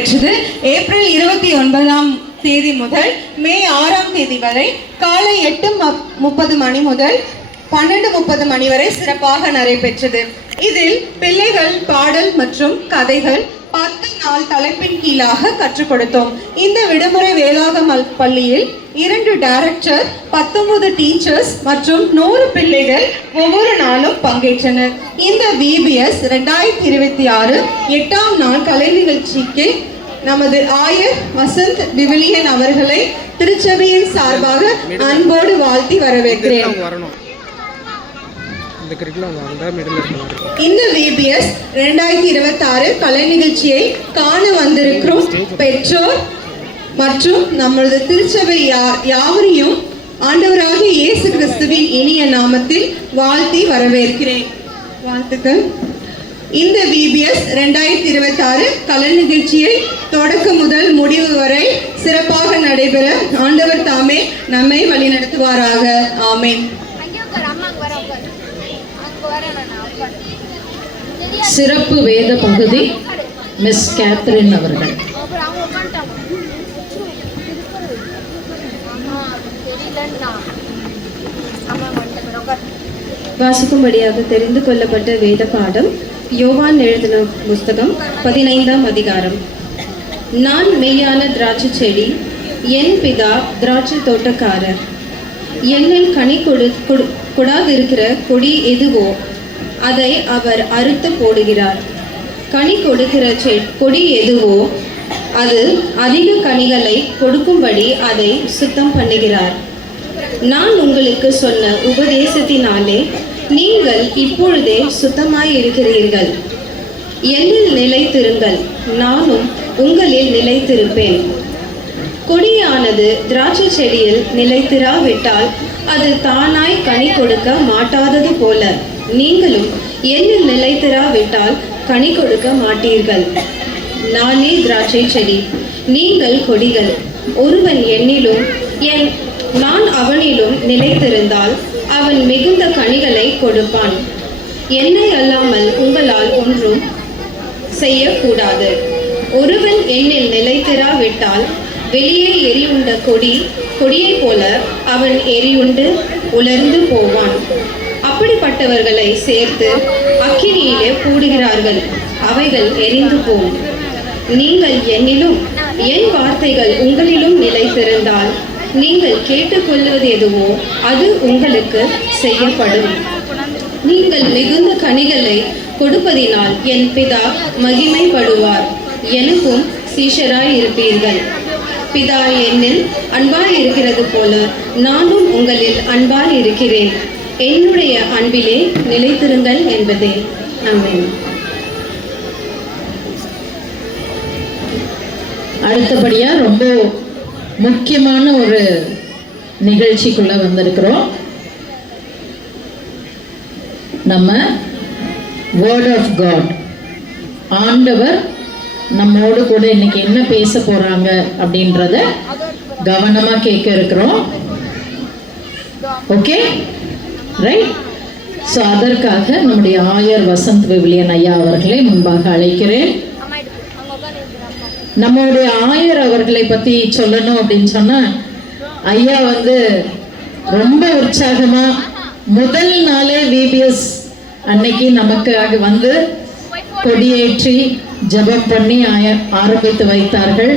April 29ஆம் தேதி முதல் மே 6ஆம் தேதி வரை காலை 8:30 மணி முதல் 12:30 மணி வரை சிறப்பாக நடைபெற்றது. இதில் பிள்ளைகள் பாடல் மற்றும் கதைகள் 10 நாள் தலைப்பின் கீழாக கற்றுக் கொடுத்தோம். இந்த விடுமுறை வேளாகம் பள்ளியில் 2 டைரக்டர், 19 டீச்சர்ஸ் மற்றும் 100 பிள்ளைகள் ஒவ்வொரு நாளும் பங்கேற்றனர். இந்த VBS 2026 8ஆம் நாள் கலை நிகழ்ச்சிக்கு நமது ஆயர் வசந்த் விவிலியன் அவர்களை திருச்சபையின் சார்பாக அன்போடு வாழ்த்தி வரவேற்கிறேன். இந்த VBS 2026 கலை நிகழ்ச்சியை காண வந்திருக்கும் பெற்றோர் மற்றும் நமது திருச்சபை யாவரையும் ஆண்டவராகிய இயேசு கிறிஸ்துவின் இனிய நாமத்தில் வாழ்த்தி வரவேற்கிறேன். வாழ்த்துக்கள். இந்த VBS 2026 கலை நிகழ்ச்சியை தொடக்கம் முதல் முடிவு வரை சிறப்பாக நடைபெற ஆண்டவர் தாமே நம்மை வழிநடத்துவாராக. ஆமென். சிறப்பு வேத பகுதி மிஸ் கேத்ரின் அவர்கள். வாசிக்கும்படியாக தெரிந்து கொள்ளப்பட்ட வேத பாடம் யோவான் எழுதின புஸ்தகம் 15ஆம் அதிகாரம். நான் மெய்யான திராட்சை செடி, என் பிதா திராட்சை தோட்டக்காரர். என்னில் கனி கொடாதிருக்கிற கொடி எதுவோ அதை அவர் அறுத்து போடுகிறார். கனி கொடுக்கிற கொடி எதுவோ அது அதிக கனிகளை கொடுக்கும்படி அதை சுத்தம் பண்ணுகிறார். நான் உங்களுக்கு சொன்ன உபதேசத்தினாலே நீங்கள் இப்பொழுதே சுத்தமாய் இருக்கிறீர்கள். என்னில் நிலைத்திருங்கள், நானும் உங்களில் நிலைத்திருப்பேன். கொடியானது திராட்சை செடியில் நிலைத்திராவிட்டால் அது தானாய் கனி கொடுக்க மாட்டாதது போல நீங்களும் என்னில் நிலைத்திராவிட்டால் கனி கொடுக்க மாட்டீர்கள். நானே திராட்சை செடி, நீங்கள் கொடிகள். ஒருவன் என்னிலும் நான் அவனிலும் நிலைத்திருந்தால் அவன் மிகுந்த கனிகளை கொடுப்பான். என்னை அல்லாமல் உங்களால் ஒன்றும் செய்யக்கூடாது. ஒருவன் என்னில் நிலைத்திராவிட்டால் வெளியே எரியுண்ட கொடியை போல அவன் எரியுண்டு உலர்ந்து போவான். அப்படிப்பட்டவர்களை சேர்த்து அக்கினியிலே போடுகிறார்கள், அவைகள் எரிந்து போகும். நீங்கள் என்னிலும் என் வார்த்தைகள் உங்களிலும் நிலைத்திருந்தால் நீங்கள் கேட்டுக்கொள்வது எதுவோ அது உங்களுக்கு செய்யப்படும். நீங்கள் மிகுந்த கனிகளை கொடுப்பதினால் என் பிதா மகிமைப்படுவார். எனக்கும் சீஷராய் இருப்பீர்கள். பிதா என்னில் அன்பாய் இருக்கிறது போல நானும் உங்களில் அன்பாய் இருக்கிறேன். என்னுடைய அன்பிலே நிலைத்திருங்கள் என்பதே. ஆமென். அடுத்தபடியா ரொம்ப முக்கியமான ஒரு நிகழ்ச்சிக்குள்ள வந்திருக்கிறோம். நம்ம வேர்ட் ஆஃப் காட், ஆண்டவர் நம்மோடு கூட இன்னைக்கு என்ன பேச போறாங்க அப்படின்றத கவனமா கேட்க இருக்கிறோம். Okay, right. ஸோ அதற்காக நம்முடைய ஆயர் வசந்த் விவிலியன் ஐயா அவர்களை முன்பாக அழைக்கிறேன். நம்மளுடைய ஆயர் அவர்களை பற்றி சொல்லணும் அப்படின்னு சொன்னால், ஐயா ரொம்ப உற்சாகமா முதல் நாளே VBS அன்னைக்கு நமக்காக கொடியேற்றி ஜெபம் பண்ணி ஆரம்பித்து வைத்தார்கள்.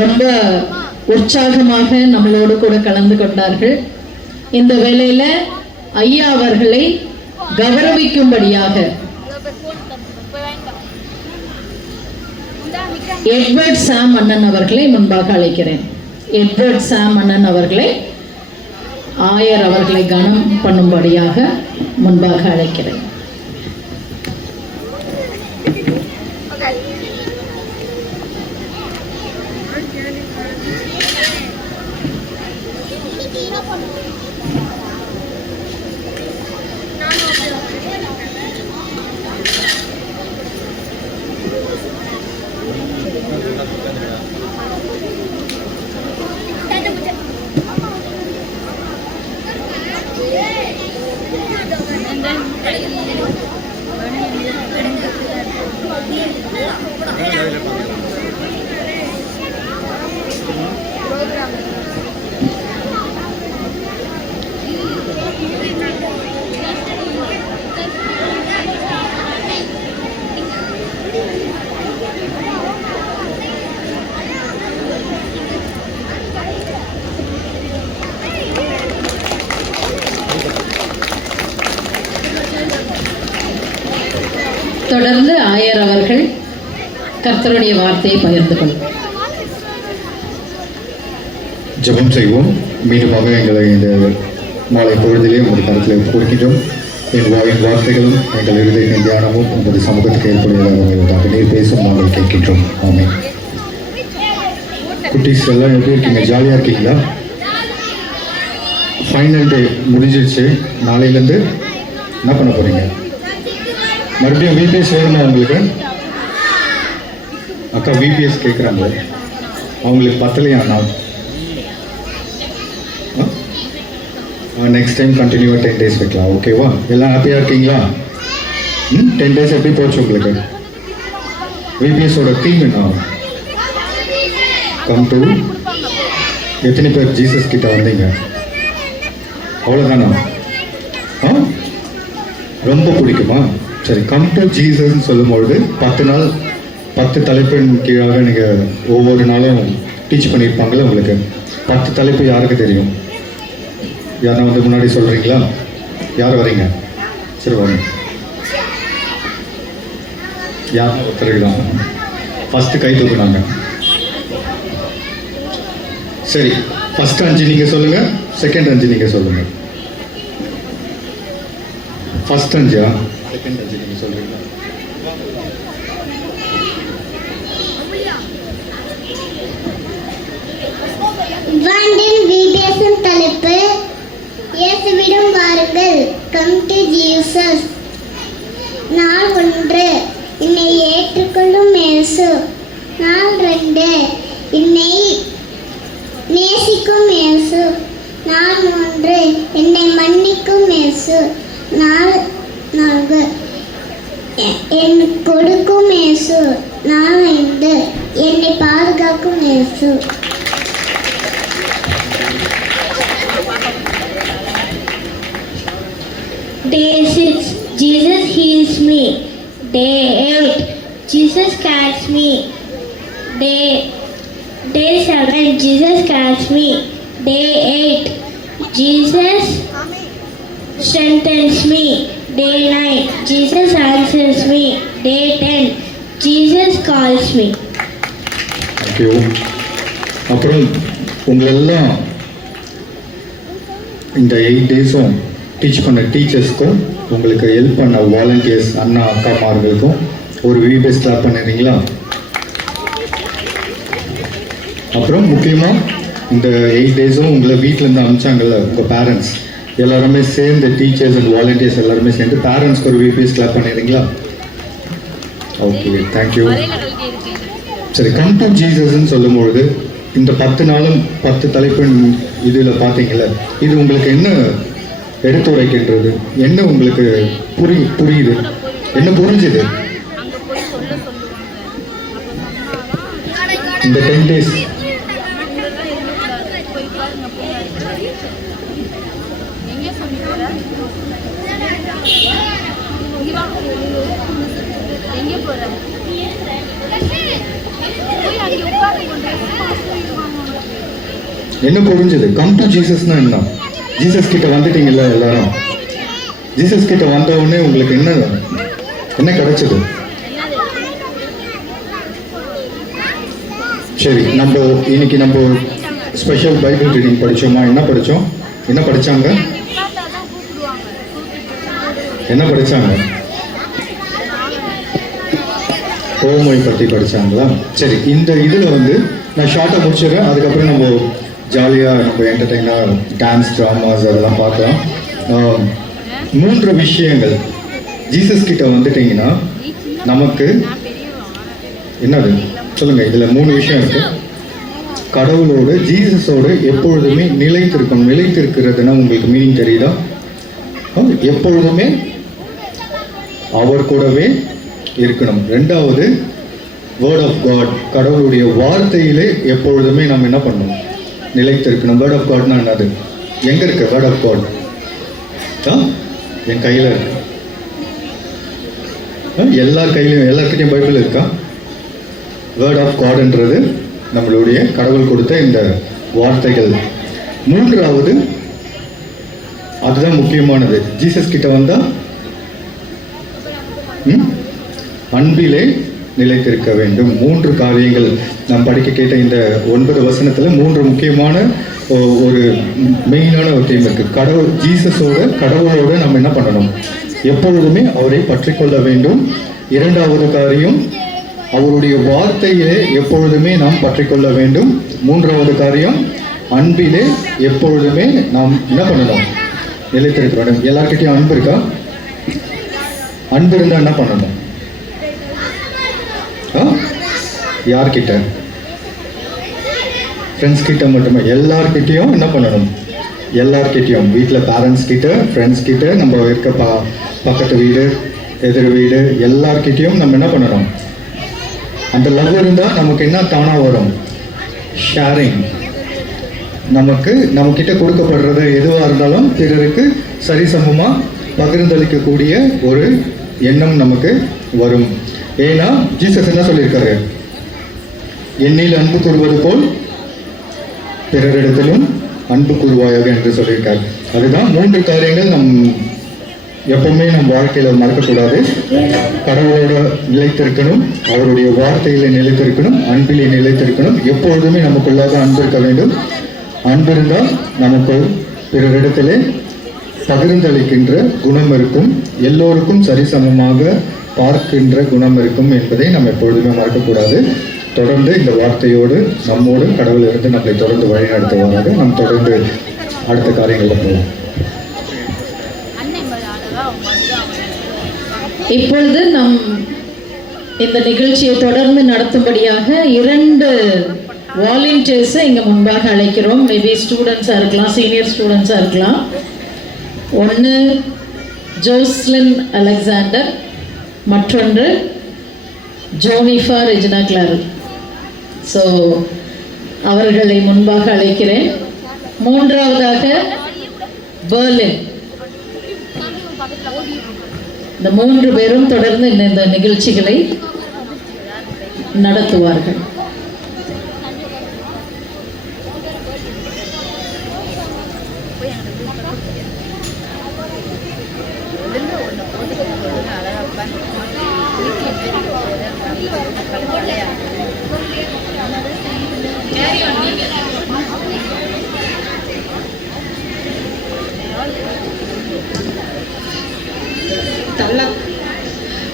ரொம்ப உற்சாகமாக நம்மளோடு கூட கலந்து கொண்டார்கள். இந்த வேளையில ஐயா அவர்களை கௌரவிக்கும்படியாக எட்வர்ட் சாம் அண்ணன் அவர்களை முன்பாக அழைக்கிறேன். எட்வர்ட் சாம் அண்ணன் அவர்களை ஆயர் அவர்களை கனம் பண்ணும்படியாக முன்பாக அழைக்கிறேன். தொடர்ந்து ஆயர் அவர்கள் கர்த்தருடைய வார்த்தையை பகிர்ந்து கொள்வார். ஜெபம் செய்வோம். மீண்டுமாக எங்களை இந்த மாலை பொழுதிலே உங்கள் கருத்தில் கொடுக்கின்றோம். என் வாயின் வார்த்தைகளும் எங்கள் இருதய தியானமும் உங்களுடைய சமூகத்துக்கு ஏற்படுவதாக நீர் பேசும் நாங்கள் கேட்கின்றோம். ஆமென். குட்டீஸ் எல்லாம் எப்படி இருக்கீங்க? ஜாலியாக இருக்கீங்களா? ஃபைனல் டே முடிஞ்சிருச்சு. நாளையிலேருந்து என்ன பண்ண போகிறீங்க? மறுபடியும் விபிஎஸ் வேணுமா உங்களுக்கு? அக்கா விபிஎஸ் கேட்குறாங்க. அவங்களுக்கு பத்தலையா? நான் நெக்ஸ்ட் டைம் கண்டினியூவாக 10 days வைக்கலாம். ஓகேவா? எல்லாம் ஹாப்பியாக இருக்கீங்களா? 10 days எப்படி போச்சு உங்களுக்கு? விபிஎஸோட தீம் என்ன? Come to. எத்தனை பேர் ஜீசஸ் கிட்ட வந்தீங்க? அவ்வளோதானா? ரொம்ப பிடிக்குமா? சரி, கம் டு ஜீசஸ்ன்னு சொல்லும்பொழுது 10 நாள் 10 தலைப்பின் கீழாக நீங்கள் ஒவ்வொரு நாளும் டீச் பண்ணியிருப்பாங்களே. உங்களுக்கு 10 தலைப்பு யாருக்கு தெரியும்? யாரா வந்து முன்னாடி சொல்கிறீங்களா? யார் வரீங்க? சரி வரீங்க. யார் ஒருத்தருக்கு தான் ஃபஸ்ட்டு கை தூக்குனாங்க. சரி, ஃபஸ்ட் 5 நீங்கள் சொல்லுங்கள், செகண்ட் 5 நீங்கள் சொல்லுங்கள். ஃபஸ்ட் 5 செகண்ட் 5 நீங்கள் சொல்கிறீங்களா? வாண்டில் விபிஎஸ்ஸின் தலைப்பு இயேசுவிடம் வாருங்கள், கம் டு ஜீசஸ். நாள் 1, என்னை ஏற்றுக்கொள்ளும் இயேசு. நாள் 2, என்னை நேசிக்கும் இயேசு. நாள் 3, என்னை மன்னிக்கும் இயேசு. நாள் 4, என் கொடுக்கும் இயேசு. நாள் 5, என்னை பாதுகாக்கும் இயேசு. Day 6, Jesus heals me. Day 8, Jesus carries me. Day 7, Jesus carries me. Day 8, Jesus strengthens me. Day 9, Jesus answers me. Day 10, Jesus calls me. Thank you. அப்புறம் உங்களெல்லாம் இந்த 8 days டீச் பண்ண டீச்சர்ஸ்க்கும் உங்களுக்கு ஹெல்ப் பண்ண வாலண்டியர்ஸ் அண்ணா அக்காமார்களுக்கும் ஒரு விபிஎஸ் கிளாப் பண்ணிடுறீங்களா? அப்புறம் முக்கியமாக இந்த 8 days உங்களை வீட்டிலேருந்து அனுப்பிச்சாங்கல்ல உங்கள் பேரண்ட்ஸ் எல்லாருமே சேர்ந்து, டீச்சர்ஸ் அண்ட் வாலண்டியர்ஸ் எல்லாருமே சேர்ந்து பேரண்ட்ஸ்க்கு ஒரு விபிஎஸ் கிளாப் பண்ணிடுறீங்களா? Okay, thank you. சரி, கம் டு ஜீசஸ்ன்னு சொல்லும்பொழுது இந்த 10 நாளும் 10 தலைப்பின் இதில் பார்த்தீங்களா, இது உங்களுக்கு என்ன எடுத்துரைக்கின்றது? என்ன உங்களுக்கு புரியுது? என்ன புரிஞ்சுது இந்த 10 days? என்ன புரிஞ்சது? கம் டு ஜீசஸ்னா என்ன? ஜீசஸ் கிட்ட வந்துட்டீங்கல்ல எல்லாரும். ஜீசஸ் கிட்ட வந்த உடனே உங்களுக்கு என்ன கிடைச்சது? சரி, இன்னைக்கு நம்ம ஸ்பெஷல் பைபிள் ரீடிங் படிச்சோமா? என்ன படிச்சோம்? என்ன படிச்சாங்க? ஓமொழி பற்றி படிச்சாங்களா? சரி, இந்த இதில் நான் ஷார்ட்டாக முடிச்சிடுறேன். அதுக்கப்புறம் நம்ம ஜாலியாக நம்ம என்டர்டெயினாக டான்ஸ், ட்ராமாஸ் அதெல்லாம் பார்க்கலாம். 3 விஷயங்கள் ஜீசஸ் கிட்ட வந்துட்டீங்கன்னா நமக்கு என்னது சொல்லுங்கள். இதில் 3 விஷயம் இருக்கு. கடவுளோடு, ஜீசஸோடு எப்பொழுதுமே நிலைத்திருக்கிறதுனா உங்களுக்கு மீனிங் தெரியுதா? எப்பொழுதுமே அவர் கூடவே இருக்கணும். 2வது வேர்ட் ஆஃப் காட், கடவுளுடைய வார்த்தையிலே எப்பொழுதுமே நம்ம என்ன பண்ணணும்? நிலைத்திருக்கணும். வேர்ட் ஆஃப் காட்னா என்னது? எங்கே இருக்கு வேர்ட் ஆஃப் காட்? என் கையில் இருக்கு. எல்லார்கிட்டையும் பைபிள் இருக்கா? வேர்ட் ஆஃப் காட்ன்றது நம்மளுடைய கடவுள் கொடுத்த இந்த வார்த்தைகள். 3வது, அதுதான் முக்கியமானது. ஜீசஸ் கிட்ட வந்தால் அன்பிலே நிலைத்திருக்க வேண்டும். 3 காரியங்கள் நாம் படிக்க கேட்ட இந்த 9 வசனத்துல 3 முக்கியமான ஒரு மெயினான ஒரு தீம் இருக்கு. கடவுளோட நம்ம என்ன பண்ணணும்? எப்பொழுதுமே அவரை பற்றி கொள்ள வேண்டும். 2வது காரியம், அவருடைய வார்த்தையிலே எப்பொழுதுமே நாம் பற்றி கொள்ள வேண்டும். 3வது காரியம், அன்பிலே எப்பொழுதுமே நாம் என்ன பண்ணணும்? நிலைத்திருக்க வேண்டும். எல்லார்கிட்டையும் அன்பு இருக்கா? அன்பு இருந்தா என்ன பண்ணணும்? யார்கிட்ட? ஃப்ரெண்ட்ஸ் கிட்ட மட்டுமே. எல்லார்கிட்டையும் என்ன பண்ணணும்? எல்லார்கிட்டையும், வீட்டில் பேரண்ட்ஸ் கிட்ட, ஃப்ரெண்ட்ஸ் கிட்ட, நம்ம இருக்க பக்கத்து வீடு, எதிர் வீடு, எல்லார்கிட்டையும் நம்ம என்ன பண்ணணும்? அந்த லவ் இருந்தால் நமக்கு என்ன தானாக வரும்? ஷேரிங். நம்மக்கிட்ட கொடுக்கப்படுறது எதுவாக இருந்தாலும் பிறருக்கு சரிசமமாக பகிர்ந்தளிக்கக்கூடிய ஒரு எண்ணம் நமக்கு வரும். ஏன்னா ஜீசஸ் என்ன சொல்லியிருக்காரு? என்னில் அன்பு கூறுவது போல் பிறரிடத்திலும் அன்பு கூறுவாயாக என்று சொல்லியிருக்காரு. அதுதான் 3 காரியங்கள் எப்பவுமே நம் வாழ்க்கையில் மறக்கக்கூடாது. கடவுளோட நிலைத்திருக்கணும், அவருடைய வார்த்தையில நிலைத்திருக்கணும், அன்பிலே நிலைத்திருக்கணும். எப்பொழுதுமே நமக்குள்ளாக அன்பு இருக்க வேண்டும். அன்பு இருந்தால் நமக்கு பிறரிடத்திலே பகிர்ந்தளிக்கின்ற குணம் இருக்கும், எல்லோருக்கும் சரிசமமாக பார்க்கின்ற குணம் இருக்கும் என்பதை நம்ம எப்பொழுதுமே மறக்கக்கூடாது. தொடர்ந்து இந்த வார்த்தையோடு நம்மோடு கடவுள் இருந்து நம்மை தொடர்ந்து வழிநடத்துவாராக. நாம் தொடர்ந்து அடுத்த காரியங்களில் போகலாம். இப்பொழுது நம் இந்த நிகழ்ச்சியை தொடர்ந்து நடத்தும்படியாக 2 வாலண்டியர்ஸை இங்கே முன்பாக அழைக்கிறோம். மேபி ஸ்டூடெண்ட்ஸாக இருக்கலாம், சீனியர் ஸ்டூடெண்ட்ஸாக இருக்கலாம். ஒன்று ஜோஸ்லின் அலெக்சாண்டர், மற்றொன்று ஜோனிஃபா ரெஜினா கிளாரல். ஸோ அவர்களை முன்பாக அழைக்கிறேன். 3வதாக பெர்லின். இந்த 3 பேரும் தொடர்ந்து இந்த நிகழ்ச்சிகளை நடத்துவார்கள்.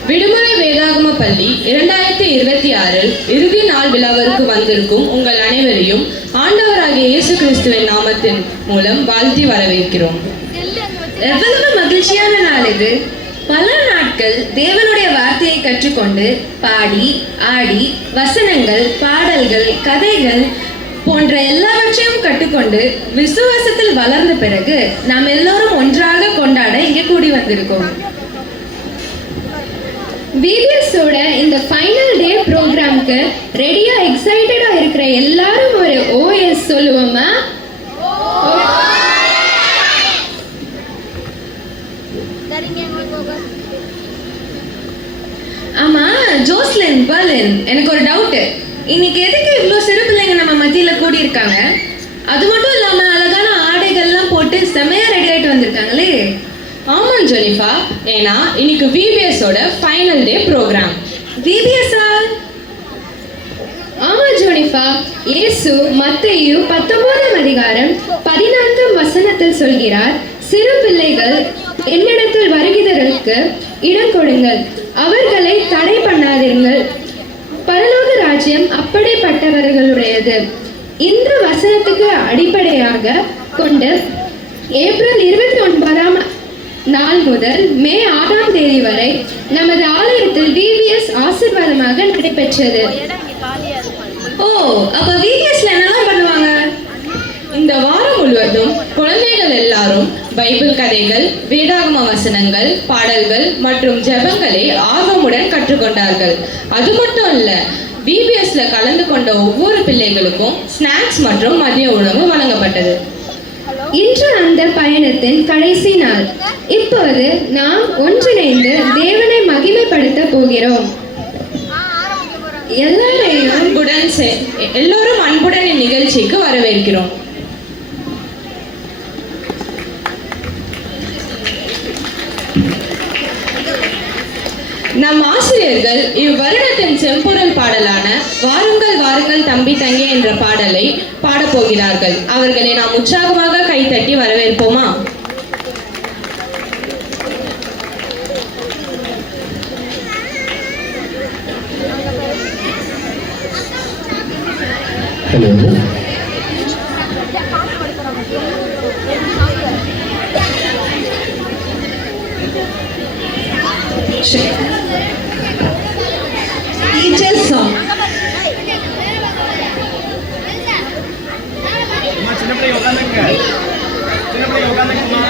விடுமுறை வேதாகம பள்ளி 2026 இறுதி நாள் விழாவிற்கு வந்திருக்கும் உங்கள் அனைவரையும் ஆண்டவராகிய இயேசு கிறிஸ்துவின் நாமத்தின் மூலம் வாழ்த்தி வரவேற்கிறோம். எவ்வளவு மகிழ்ச்சியான நாள் இது! பல நாட்கள் தேவனுடைய வார்த்தையை கற்றுக்கொண்டு பாடி ஆடி வசனங்கள், பாடல்கள், கதைகள் போன்ற எல்லாவற்றையும் கற்றுக்கொண்டு விசுவாசத்தில் வளர்ந்த பிறகு நாம் எல்லோரும் ஒன்றாக கொண்டாட இங்கே கூடி வந்திருக்கோம். VBSோட இந்த ஃபைனல் டே ப்ரோக்ராம்க்கு ரெடியா எக்ஸைட்டடா இருக்கிற எல்லாரும் ஒரு OS சொல்லுவோமா? ஆமா ஜோஸ்லின், பெர்லின், எனக்கு ஒரு டவுட். இன்னைக்கு எதுக்கு இவ்வளோ சிறு பிள்ளைங்க நம்ம மத்தியில கூடி இருக்காங்க? அது மட்டும் இல்லாம அழகான ஆடைகள்லாம் போட்டு செமையா ரெடி ஆயிட்டு வந்திருக்காங்களே. ஆமாம் ஜெனிஃபா, ஏன்னா இன்னைக்கு VBSோட ஃபைனல் டே ப்ரோக்ராம். VBSஆ? ஆமா ஜோனிஃபா, இயேசு மத்தேயு 19ஆம் அதிகாரம் 14ஆம் வசனத்தில் சொல்கிறார், சிறு பிள்ளைகள் என்னிடத்தில் வருகிறதற்கு இடம் கொடுங்கள், அவர்களை தடை பண்ணாதீர்கள், பரலோக ராஜ்யம் அப்படிப்பட்டவர்களுடையது. இந்த வசனத்துக்கு அடிப்படையாக கொண்டு ஏப்ரல் 29ஆம் நாள் முதல் மே 6ஆம் தேதி வரை நமது ஆலயத்தில் VBS ஆசீர்வாதமாக நடைபெற்றது. ஓ, அப்ப VBSல என்னெல்லாம் பண்ணுவாங்க? இந்த வாரம் முழுவதும் குழந்தைகள் எல்லாரும் பைபிள் கதைகள், வேதாகம வசனங்கள், பாடல்கள் மற்றும் ஜெபங்களை ஆர்வமுடன் கற்றுக்கொண்டார்கள். அது மட்டும் இல்ல, VBSல கலந்து கொண்ட ஒவ்வொரு பிள்ளைகளுக்கும் ஸ்நாக்ஸ் மற்றும் மதிய உணவு வழங்கப்பட்டது. இன்று அந்த பயணத்தின் கடைசி நாள். இப்போது நாம் ஒன்றிணைந்து தேவனை மகிமைப்படுத்த போகிறோம். எல்லோரும் அன்புடன் இந்நிகழ்ச்சிக்கு வரவேற்கிறோம். நம் ஆசிரியர்கள் இவ்வருடத்தின் செம்பொருள் பாடலான வாருங்கள் வாருங்கள் தம்பி தங்கி என்ற பாடலை பாடப்போகிறார்கள். அவர்களை நாம் உற்சாகமாக கைத்தட்டி வரவேற்போமா? ஹலோ. Teacher song. சின்ன பிள்ளைங்க உட்காந்துங்க. சின்ன பிள்ளைங்க உட்காந்துங்கம்மா.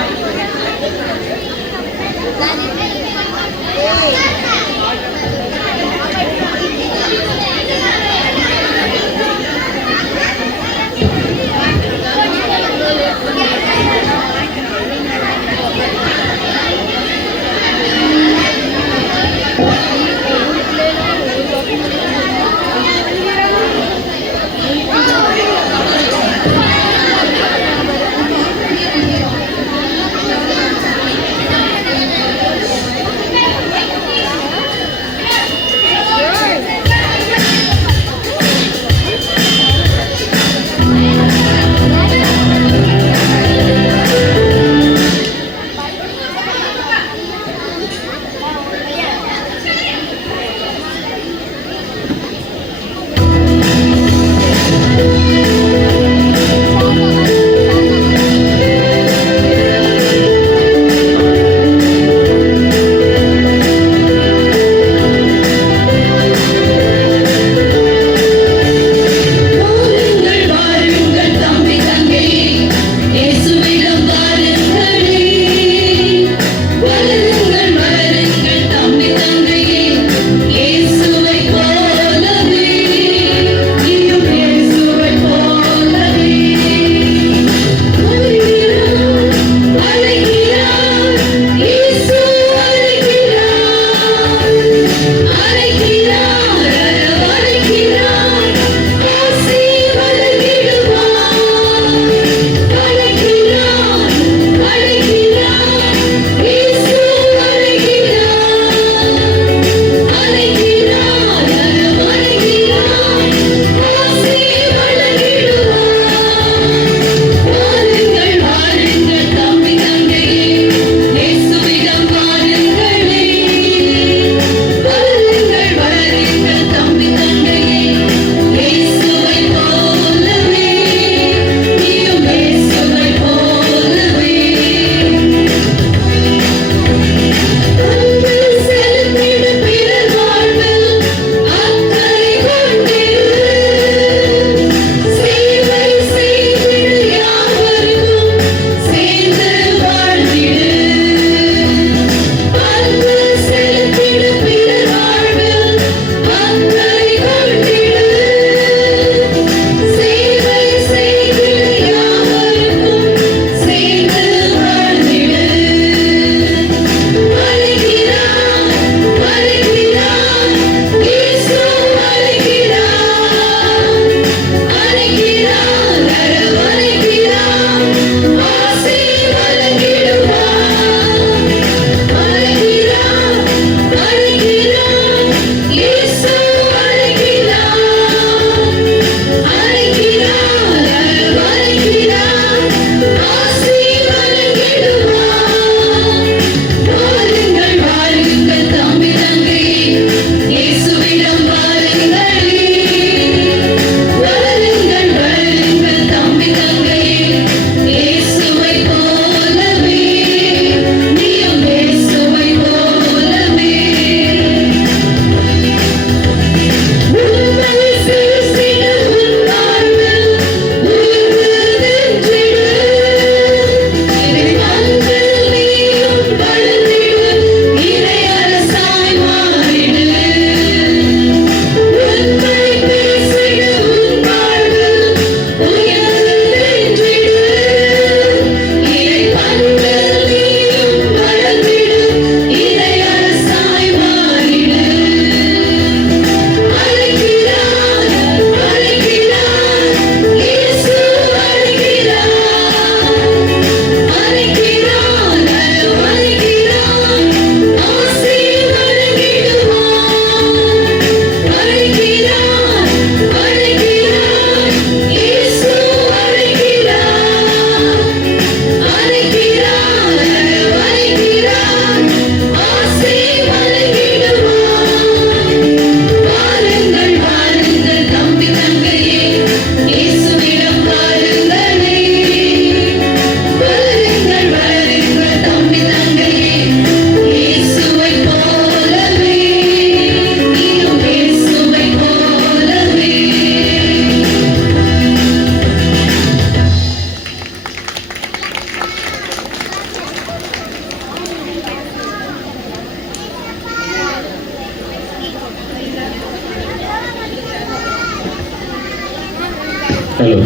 ஹலோ.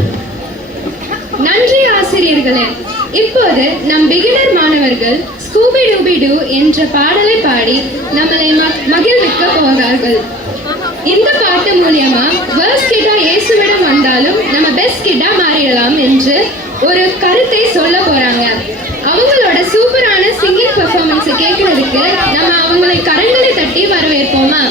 நன்றி ஆசிரியர்களே. இப்போது நம் பிகினர் மாணவர்கள் ஸ்கூபி டூபி டூ என்ற பாடலை பாடி நம்மளை மகிழ்விக்க போகிறார்கள். இந்த பாட்டு மூலியமா வேர்ஸ்ட் கிட்டா இயேசுவிடம் வந்தாலும் நம்ம பெஸ்ட் கிட்டா மாறிடலாம் என்று ஒரு கருத்தை சொல்ல போறாங்க. அவங்களோட சூப்பரான சிங்கிங் பெர்ஃபார்மன்ஸை கேட்கறதுக்கு நம்ம அவங்களை கரங்களை தட்டி வரவேற்போமா?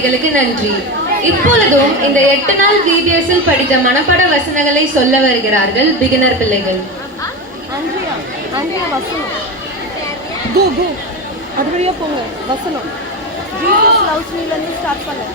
பிள்ளைகளுக்கு நன்றி. இப்பொழுதும் இந்த 8 நாள் VBSல் படித்த மனப்பாட வசனங்களை சொல்ல வருகிறார்கள் பிகினர் பிள்ளைகள். அது வழியா போங்க. வசனம் ஜீசஸ் லவ்ஸ் மீல இருந்து ஸ்டார்ட் பண்ணு.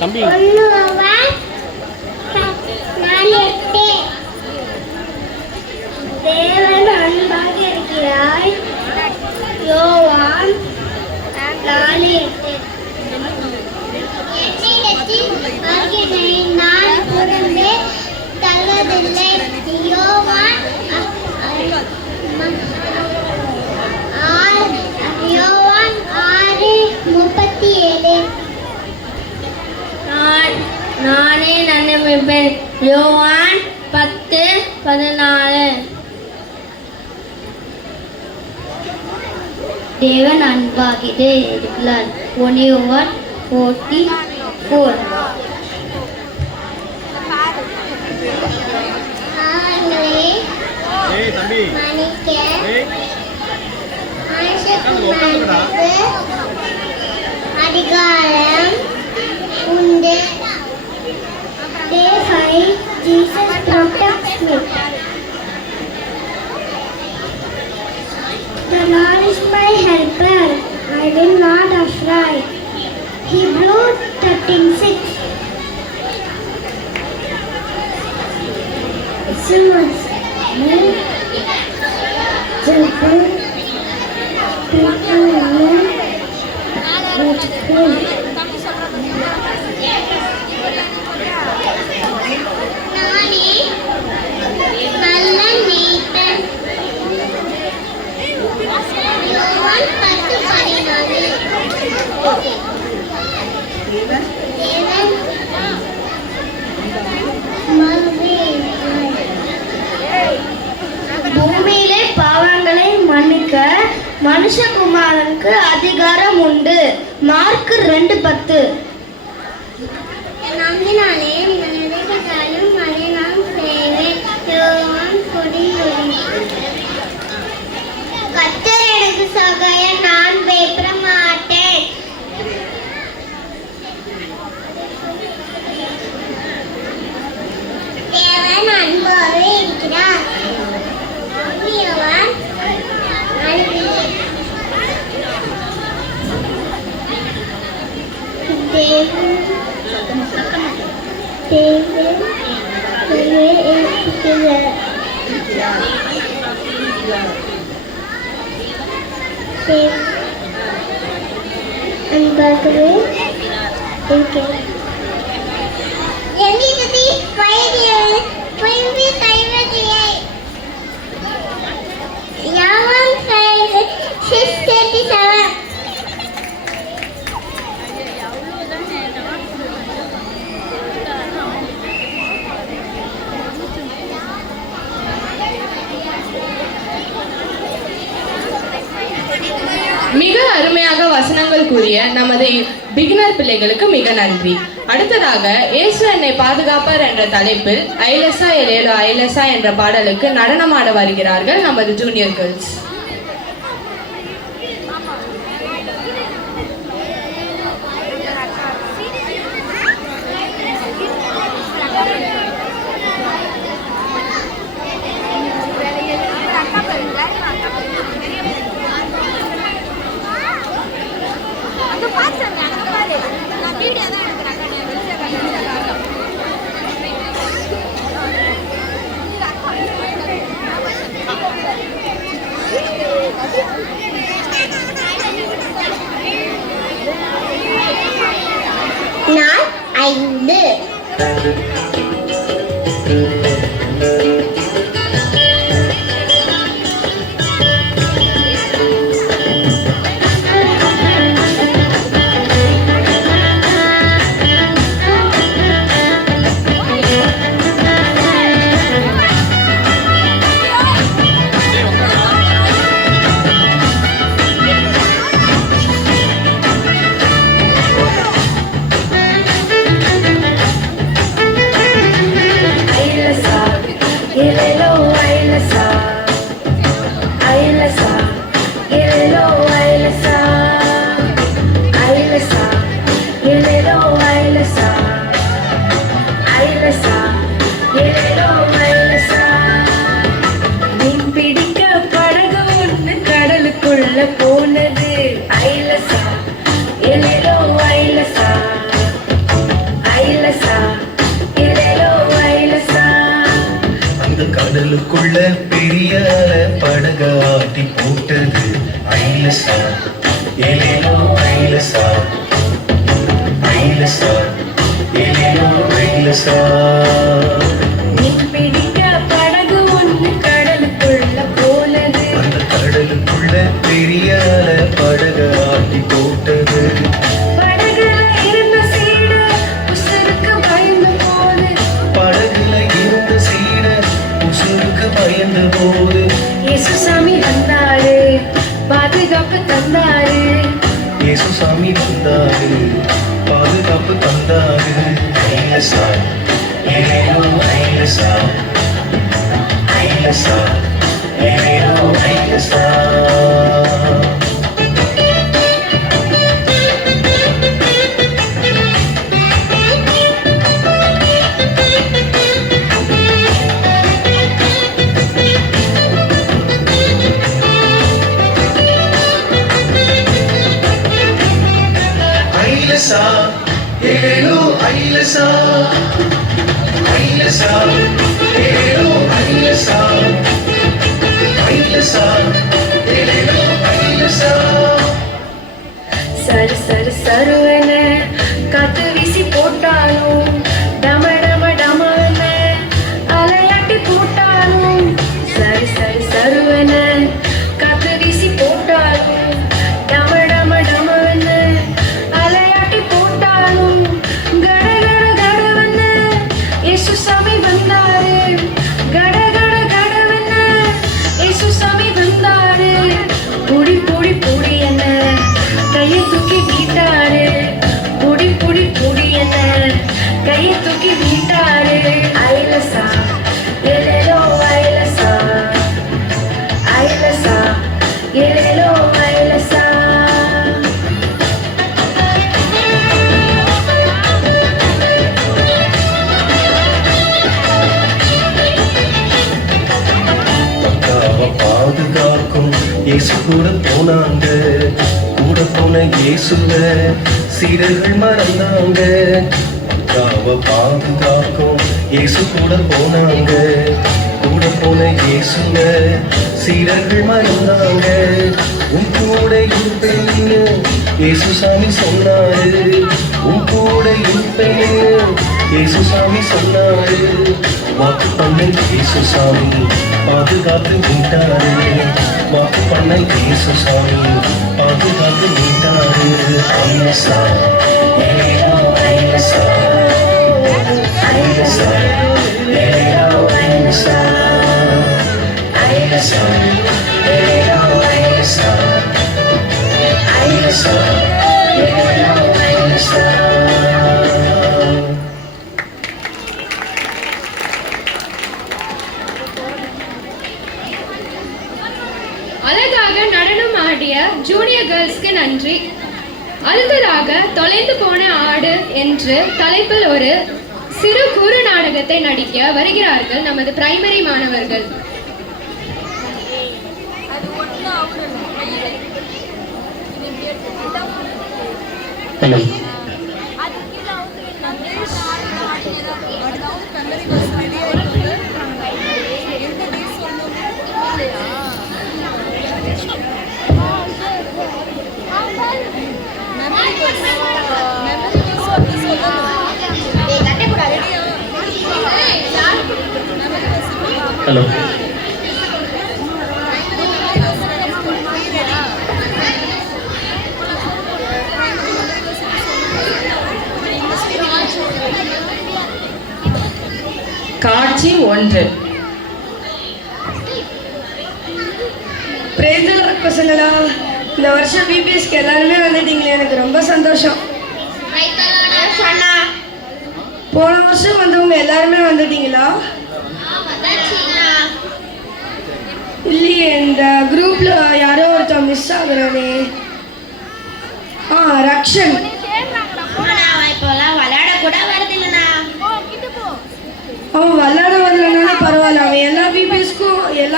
தம்பி தேவன் அன்பாக இருக்கிறாய். யோவான் 4:8. என்னிடத்தில் ஆகியதை நான் புறம்பே தள்ளவில்லை. யோவான் 6:37. நானே நன்மைப்பேன். யோவான் 10:14. தேவன் அன்பாகிதே இருக்கிறார். 1:44. ஏய் தம்பி அதிகாரம் உண்டு. Day 5, Jesus protects me. The Lord is my helper. I will not afraid. Hebrews 13:6. பூமியிலே பாவங்களை மன்னிக்க மனுஷகுமாரனுக்கு அதிகாரம் உண்டு. மார்க் 2:10. நம்பினாலே நீங்கள் எதை கேட்டாலும் அதை நான் செய்வேன். யோவான் 4:8. கர்த்தர் எனக்கு சகாயம், நான் பயப்பட மாட்டேன். தேவன் அன்பாக இருக்கிறார். யோவான் 4:8. அன்பாகவே Okay. Everybody, find the time. Yaman said 6:37. மிக அருமையாக வசனங்கள் கூறிய நமது பிகினர் பிள்ளைகளுக்கு மிக நன்றி. அடுத்ததாக இயேசு என்னை பாதுகாப்பார் என்ற தலைப்பில் ஐலசா எலேலோ ஐலசா என்ற பாடலுக்கு நடனமாட வருகிறார்கள் நமது ஜூனியர் கேர்ள்ஸ். நான் 5. போனது ஐலசா எலேலோ ஐலசா ஐலசா எலேலோ ஐலசா. அந்த கடலுக்குள்ள பெரிய படக ஆட்டி போட்டது ஐலசா எலேலோ ஐலசா ஐலசா எலேலோ ஐலசா. மீன் பிடிக்க படகு ஒன்று கடலுக்குள்ள போனது. அந்த கடலுக்குள்ள பெரிய படக ஆட்டி போட்டது. படகுல இருந்த சீட உசுருக்கு பயந்து போது. படகுல இருந்த சீட உசுருக்கு பயந்து போது. இயேசுசாமி வந்தாரு பாதுகாப்பு தந்தாரு. இயேசுசாமி வந்தாரு பாதுகாப்பு தந்தாரு. ஐலசா எலேலோ ஐலசா ஐலசா எலேலோ ஐலசா. ஐலசா எலேலோ ஐலசா ஐலசா எலேலோ ஐலசா ஐலசா எலேலோ ஐலசா. சரு சரு சருவன காத்து வீசி போட்டாலும் டம டம டமன அலையாட்டி போட்டாலும். சரு சரு சருவன காத்து வீசி போட்டாலும் டம டம டமன அலையாட்டி போட்டாலும். கட கட கடவன இயேசுசாமி வந்தாரு. கட கட கடவன இயேசுசாமி வந்தாரு. புடி புடி புடி என்ன கையை தூக்கி வீட்டாரு. புடி புடி புடி என்ன கையை தூக்கி வீட்டாரு. ஐலசா எலேலோ ஐலசா ஐலசா எலேலோ ஐலசா. அக்காவை பாதுகாக்கும் இயேசு கூட போனாங்க. கூட போன இயேசுவை சீடர்கள் மறந்தாங்க. அக்காவை பாதுகாக்கும் இயேசு கூட போனாங்க. கூட போன இயேசுவை சீடர்கள் மறந்தாங்க. உன் கூட இருப்பேன்னு இயேசுசாமி சொன்னாரு உன் கூட இருப்பேன்னு இயேசுசாமி சொன்னாரு வாக்கு பண்ண இயேசுசாமி பாதுகாத்து மீட்டாரு வாக்கு பண்ண இயேசுசாமி பாதுகாத்து மீட்டாரு ஐயசா ஏலோ ஐயசா ஐயசா ஏலோ ஐயசா ஐயசா ஏலோ ஐயசா ஐயசா ஏலோ ஐயசா. அழகாக நடனம் ஆடிய ஜூனியர் கேர்ள்ஸ்க்கு நன்றி. அடுத்ததாக தொலைந்து போன ஆடு என்று தலைப்பில் ஒரு சிறு குறு நாடகத்தை நடிக்க வருகிறார்கள் நமது பிரைமரி மாணவர்கள். ஹலோ காட்சி 1. பசங்களா, இந்த வருஷம் பிபிஎஸ்க்கு எல்லாருமே வந்துட்டீங்களே, எனக்கு ரொம்ப சந்தோஷம். போன வருஷம் வந்தவங்க எல்லாருமே வந்துட்டீங்களா? இல்லையே, இந்த குரூப்ல யாரோ ஒருத்தன் மிஸ் ஆகுறானே. ரக்ஷன். அவன் விளையாட வரலனாலும் பரவாயில்ல, அவன் எல்லா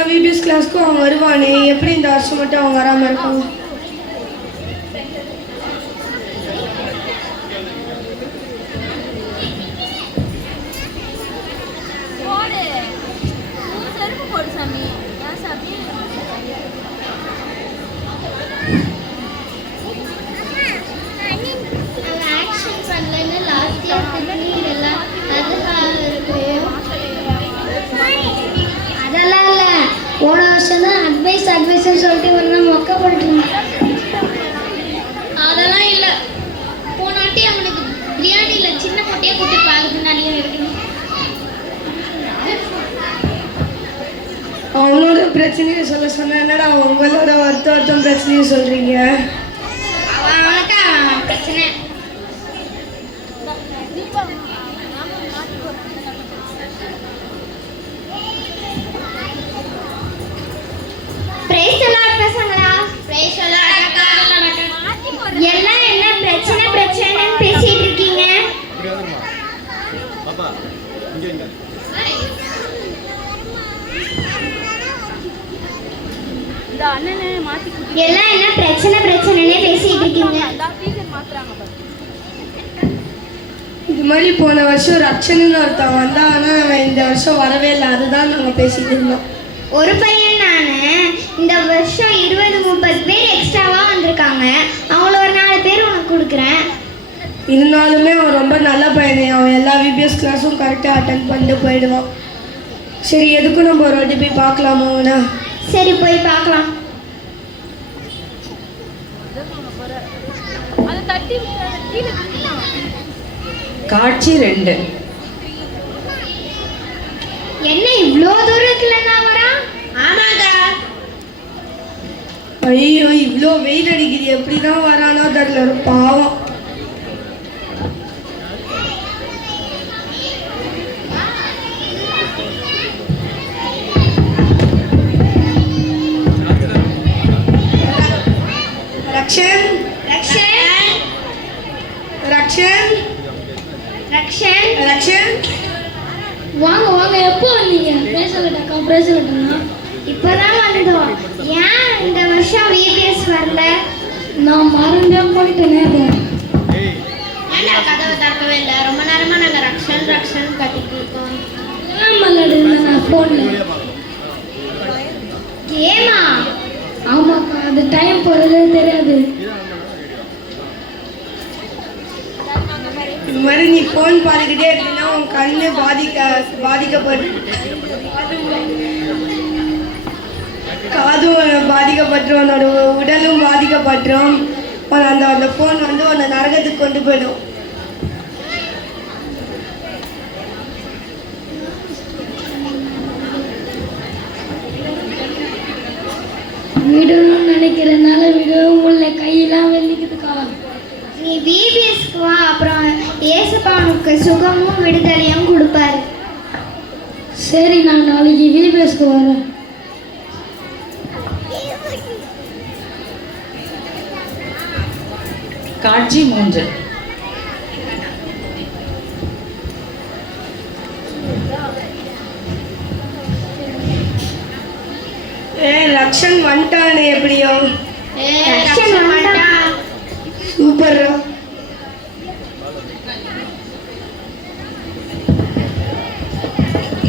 பிபிஎஸ் கிளாஸ்க்கும் அவன் வருவானே. எப்படி இந்த வருஷம் மட்டும் அவன் வராமல் இருக்கான்? அதெல்லாம் இல்லை, போன வருஷம் தான் அட்வைஸ்ன்னு சொல்லிட்டு ஒரு மொக்க போட்டுருந்தேன். அதெல்லாம் இல்லை, போன வாட்டி அவனுக்கு பிரியாணியில் சின்ன பொட்டியாக கூட்டி பார்க்குறதுனாலையும் இருக்கு. அவனோட பிரச்சனையை சொல்ல சொன்ன, என்னடா உங்களோட ஒருத்தம் பிரச்சனையை சொல்றீங்க? பிரச்சனை எல்லாம் என்ன பிரச்சனைன்னு பேசிட்டு இருக்கீங்க? எல்லாம் என்ன பிரச்சனைன்னு பேசிட்டு இருக்கீங்க? இது மாதிரி போன வருஷம் ரக்ஷன்னு ஒருத்தன் வந்தா, ஆனால் அவன் இந்த வருஷம் வரவே இல்லை. அதுதான் நாங்கள் பேசிட்டு இருந்தோம். ஒரு பையன் நான் இந்த வருஷம் 20-30 பேர் எக்ஸ்ட்ராவாக வந்திருக்காங்க. அவங்கள ஒரு 4 பேர் உனக்கு கொடுக்குறேன். இருந்தாலுமே அவன் ரொம்ப நல்ல பையனே. அவன் எல்லா விபிஎஸ் கிளாஸும் கரெக்டாக அட்டன் பண்ணிட்டு போயிடுவான். சரி, எதுக்கும் நம்ம ஒரு வாட்டி போய் பார்க்கலாமா அவனா? சரி, போய் பார்க்கலாம். காட்சி 2. என்ன இவ்வளோ தூரத்துல நான் வரான்? ஆமாங்க. ஐயோ, இவ்வளோ வெயில் அடிக்குது, எப்படிதான் வரானோ தெரியல, ஒரு பாவம். ரக்ஷன் ரக்ஷன் ரக்ஷன் ரக்ஷன் ரக்ஷன் வாங்க. எப்போ வந்தீங்க? பிரேசலட்டா இப்போதான் வந்தோம். ஏன் இந்த வருஷம் விபிஎஸ் வரல? நான் மறந்தே போயிட்டேனே. ஏன்டா கதவை திறக்கவே இல்லை? ரொம்ப நேரமா நாங்க ரக்ஷன் கட்டிட்டு இருக்கோம். நான் போன்ல கேமா. ஆமாக்கா, அது டைம் போறதே தெரியாது. மாதிரி நீ ஃபோன் பார்த்துக்கிட்டே இருந்தீங்கன்னா உன் கண்ணு பாதிக்கப்படும், காதும் பாதிக்கப்பட்டுரும், உன்னோட உடலும் பாதிக்கப்பட்டுரும். அந்த ஃபோன் வந்து உன்னை நரகத்துக்கு கொண்டு போயிடும். விடணும்னு நினைக்கிறதுனால விடவும் உள்ள கையெல்லாம் வெள்ளிக்குதுக்கா. நீ விபிஎஸ்க்கு வா, அப்புறம் ஏசப்பானுக்கு சுகமும் விடுதலையும் கொடுப்பாரு. சரி, நான் நாளைக்கு விபிஎஸ்க்கு வரேன். காட்சி 3. லக்ஷன் வந்துட்டானே எப்படியோ. சூப்பர்.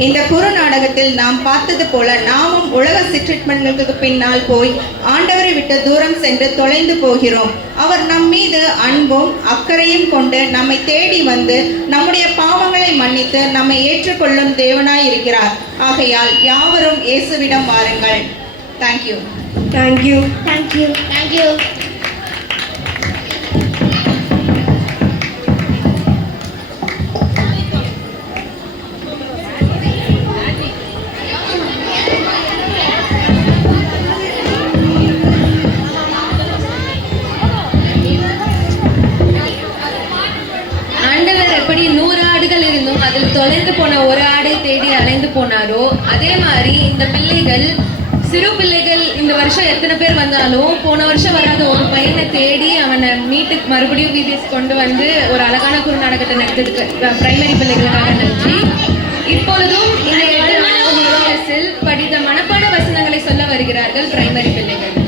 இந்த குறு நாடகத்தில் நாம் பார்த்தது போல நாமும் உலக சிற்றின்பங்களுக்கு பின்னால் போய் ஆண்டவரை விட்டு தூரம் சென்று தொலைந்து போகிறோம். அவர் நம் மீது அன்பும் அக்கறையும் கொண்டு நம்மை தேடி வந்து நம்முடைய பாவங்களை மன்னித்து நம்மை ஏற்றுக்கொள்ளும் தேவனாய் இருக்கிறார். ஆகையால் யாவரும் இயேசுவிடம் வாருங்கள். தேங்க்யூ. தேங்க்யூ. தேங்க்யூ. தேங்க்யூ. எப்படி 100 ஆடுகள் இருந்தும் அதில் தொலைந்து போன ஒரு ஆடை தேடி அலைந்து போனாரோ அதே மாதிரி இந்த பிள்ளைகள், சிறு பிள்ளைகள் இந்த வருஷம் எத்தனை பேர் வந்தாலும் போன வருஷம் வராத ஒரு பையனை தேடி அவனை மீட்டு மறுபடியும் விபிஎஸ் கொண்டு வந்து ஒரு அழகான குறுநாடகத்தை நடத்ததுக்கு பிரைமரி பிள்ளைகளுக்காக நன்றி. இப்பொழுதும் இந்த 8 நாள் விபிஎஸ்ஸில் படித்த மனப்பாட வசனங்களை சொல்ல வருகிறார்கள் பிரைமரி பிள்ளைகள்.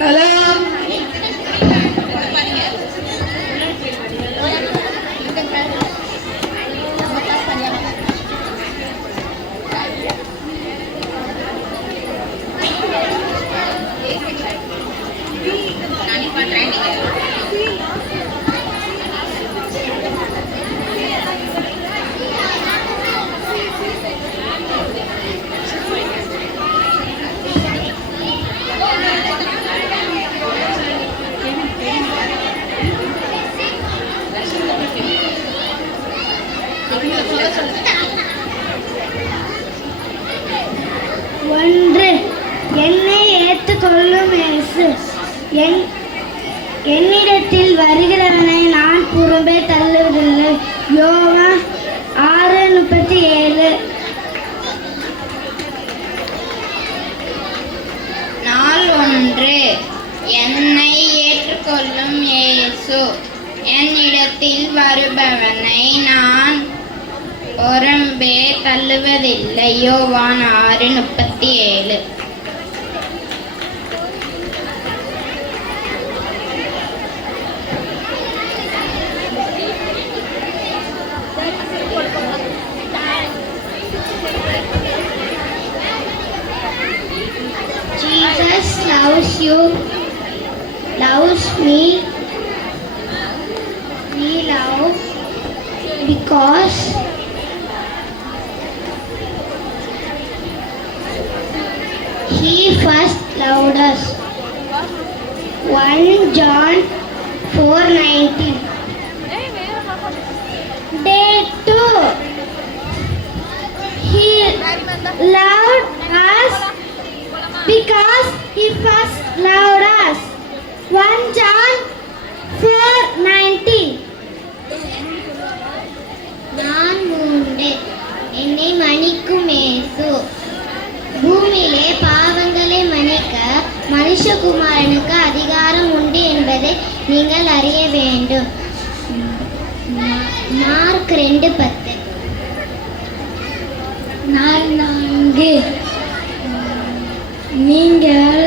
ஹலோ. ஒன்று, என்னை ஏற்றுக்கொள்ளும் இயேசு. என்னிடத்தில் வருகிறவனை நான் புறம்பே தள்ளுவதில்லை. யோவான் 6:37. நாள் 1, என்னை ஏற்றுக்கொள்ளும் இயேசு. என்னிடத்தில் வருபவனை நான் புறம்பே தள்ளுவதில்லை. யோவான் 6:37. Jesus loves you, loves me. We love because He first loved us. 1 John 4:19. Day 2. He loved us because He first loved us. 1 John 4:19. நான் 3. என்னை மன்னிக்கும் இயேசு. பூமியிலே பாவங்களை மன்னிக்க மனுஷகுமாரனுக்கு அதிகாரம் உண்டு என்பதை நீங்கள் அறிய வேண்டும். மார்க் 2:10. நான் 4. நீங்கள்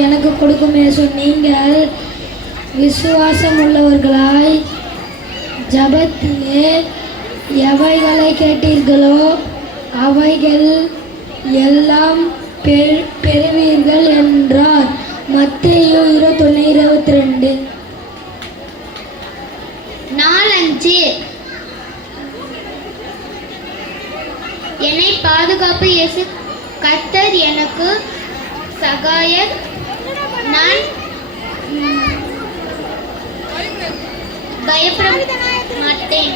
எனக்கு கொடுக்கும் இயேசு. நீங்கள் விசுவாசம் உள்ளவர்களாய் ஜபத்திலே எவைகளை கேட்டீர்களோ அவைகள் எல்லாம் பெறுவீர்கள் என்றார். மத்தேயு 21:22. 4:5 என்னை பாதுகாப்பு இயேசு கர்த்தர் எனக்கு சகாயர், நான் பயப்பட மாட்டேன்.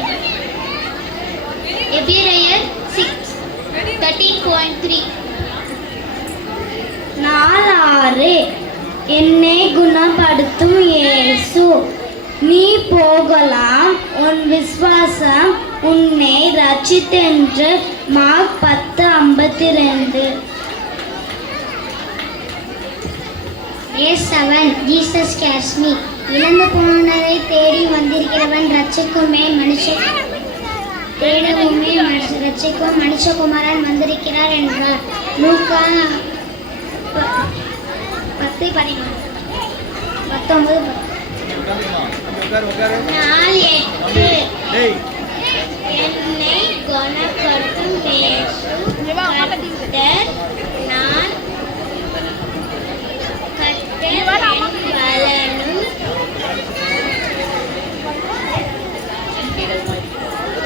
எபிரேயர் 6:13.3. 4:6 என்னை குணப்படுத்தும் இயேசு, நீ போகலாம், உன் விசுவாசம் உன்னை ரட்சித்தென்று. மார்க் 10:52. 7 Jesus CARES me. இழந்து போனதை தேடி வந்திருக்கிறவன் ரட்சிக்குமே தேடவுமே ரட்சிக்கும் மனுஷகுமாரன் வந்திருக்கிறார் என்றார். லூக்கா 10:19. 4:8 என்னை குணப்படுத்தும் இயேசு கர்த்தர், நான் கர்த்தர் பலனும்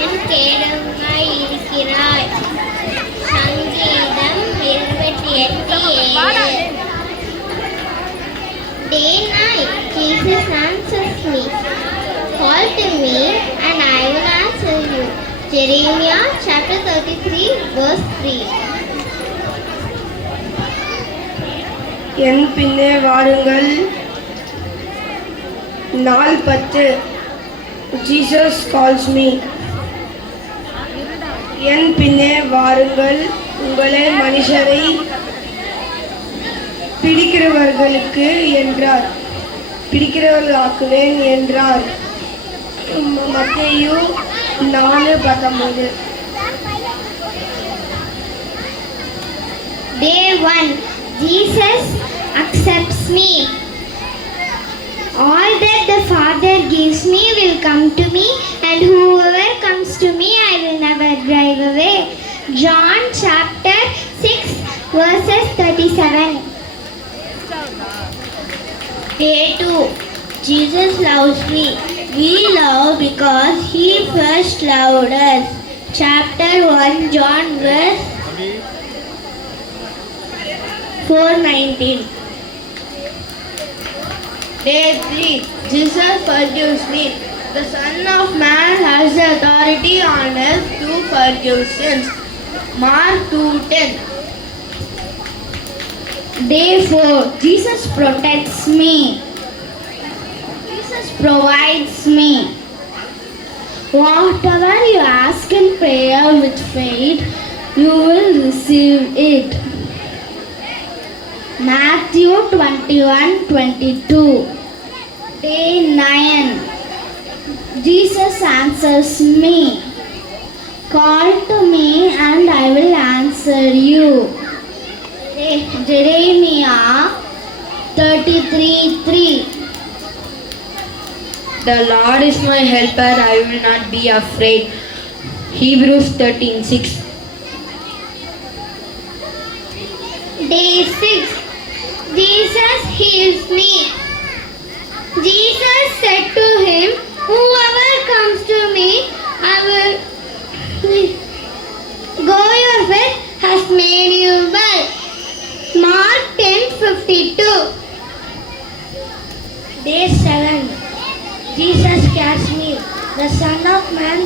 என் கேடவுமாய் இருக்கிறாய். சங்கீதம் 28:7. Day night, Jesus answers me. Call to me and I will answer you. Jeremiah chapter 33 verse 3. என் பின்னே வாருங்கள். 4:10 Jesus calls me. என் பின்னே வாருங்கள், உங்களை மனுஷரை பிடிக்கிறவர்களாக்குவேன் என்றார். மத்தேயு 4:19. Day 1 Jesus accepts me. All that the Father gives me will come to me, and whoever comes to me I will never drive away. John chapter 6 verses 37. Day 2 Jesus loves me. We love because He first loved us. Chapter 1 John verse 4:19. Day 3 Jesus forgives me. The Son of Man has the authority on earth to forgive sins. Mark 2:10. Day 4 Jesus protects me. Jesus provides me. Whatever you ask in prayer with faith, you will receive it. Matthew 21:22. Day 9 Jesus answers me. Call to me and I will answer you. Jeremiah 33:3. The Lord is my helper, I will not be afraid. Hebrews 13:6. Day 6 Jesus heals me. Jesus said to him, whoever comes to me, I will go your faith has made you well. Mark 10:52. Day 7 Jesus cares me. The Son of Man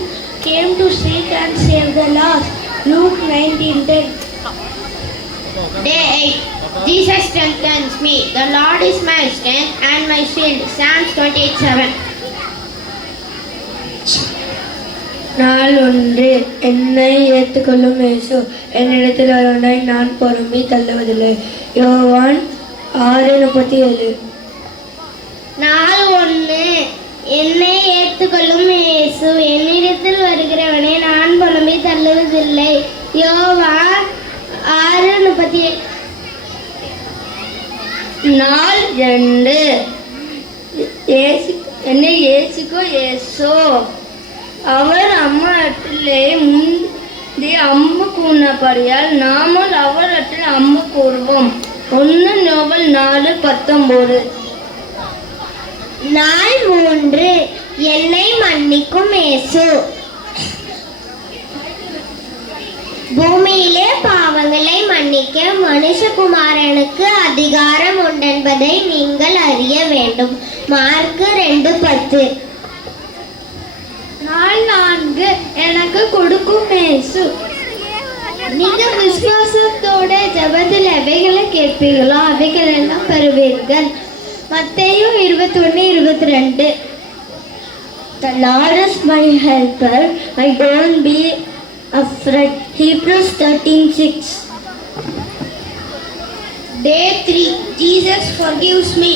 came to seek and save the lost. Luke 19:10. Day 8 Jesus strengthens me. The Lord is my strength and my shield. Psalms 28:7. நாள் 1 என்னை ஏற்றுக்கொள்ளும் இயேசு, என்னிடத்தில் வருவனை நான் புறம்பி தள்ளுவதில்லை. யோவான் 6:37. நாள் 1 என்னை ஏற்றுக்கொள்ளும் இயேசு, என்னிடத்தில் வருகிறவனை நான் புலம்பி தள்ளுவதில்லை. யோவான் 6:38. நாள் 2 என்னை ஏசுக்கோ இயேசு, அவர் அம்மாட்டிலே முன் எழுதி அம்பு கூறினபடியால் நாமல் அவரத்தில் அம்பு கூறுவோம். 1 நோவல் 4:19. நாள் 3. என்னை மன்னிக்கும் இயேசு. பூமியிலே பாவங்களை மன்னிக்க மனுஷகுமாரனுக்கு அதிகாரம் உண்டென்பதை நீங்கள் அறிய வேண்டும். மார்க் 2:10. நாள் 4. எனக்கு கொடுக்கும் இயேசு. நீங்க விசுவாசத்தோட ஜெபத்தில் எவைகளை கேட்பீங்களோ அவைகள் எல்லாம் பெறுவீர்கள். மத்தேயு 21:22. The Lord is my helper. I don't be afraid. Hebrews 13:6. Day 3. Jesus forgives me.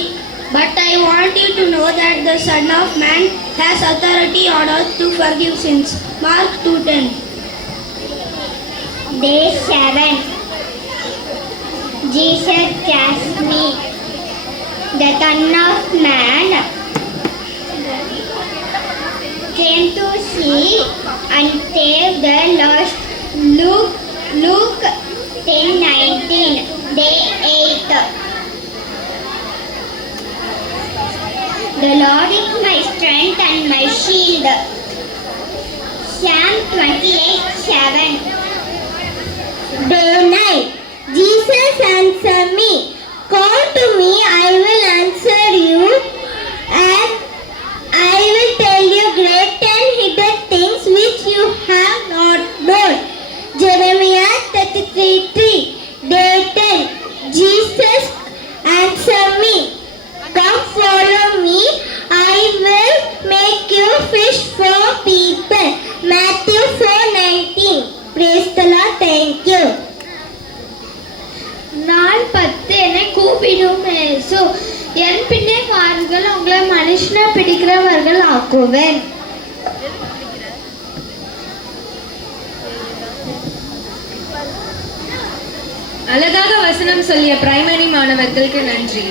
But I want you to know that the Son of Man has authority on earth to forgive sins. Mark 2:10. Day 7. Jesus cast me. The Son of Man came to see and save the lost. Luke 10:19. Day 8. The Lord is my strength and my shield. Psalm 28:7. Day 9. Jesus answer me. Call to me, I will answer you, and I will tell you great and hidden things which you have not known. Jeremiah 33:3. Day 10. Jesus answer me. Come follow me, I will make you fish for people. Matthew 4:19. Praise the Lord. Thank you. நாள் 10. என்னை கூப்பிடும் இயேசு. என் பின்னே வாருங்கள், உங்களை மனுஷனை பிடிக்கிறவர்கள் ஆக்குவேன். அழகாக வசனம் சொல்லிய பிரைமரி மாணவர்களுக்கு நன்றி.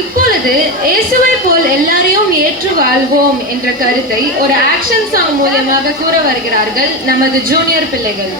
இப்பொழுது இயேசுவை போல் எல்லாரையும் ஏற்று வாழ்வோம் என்ற கருத்தை ஒரு ஆக்ஷன் சாங் மூலமாக கூற வருகிறார்கள் நமது ஜூனியர் பிள்ளைகள்.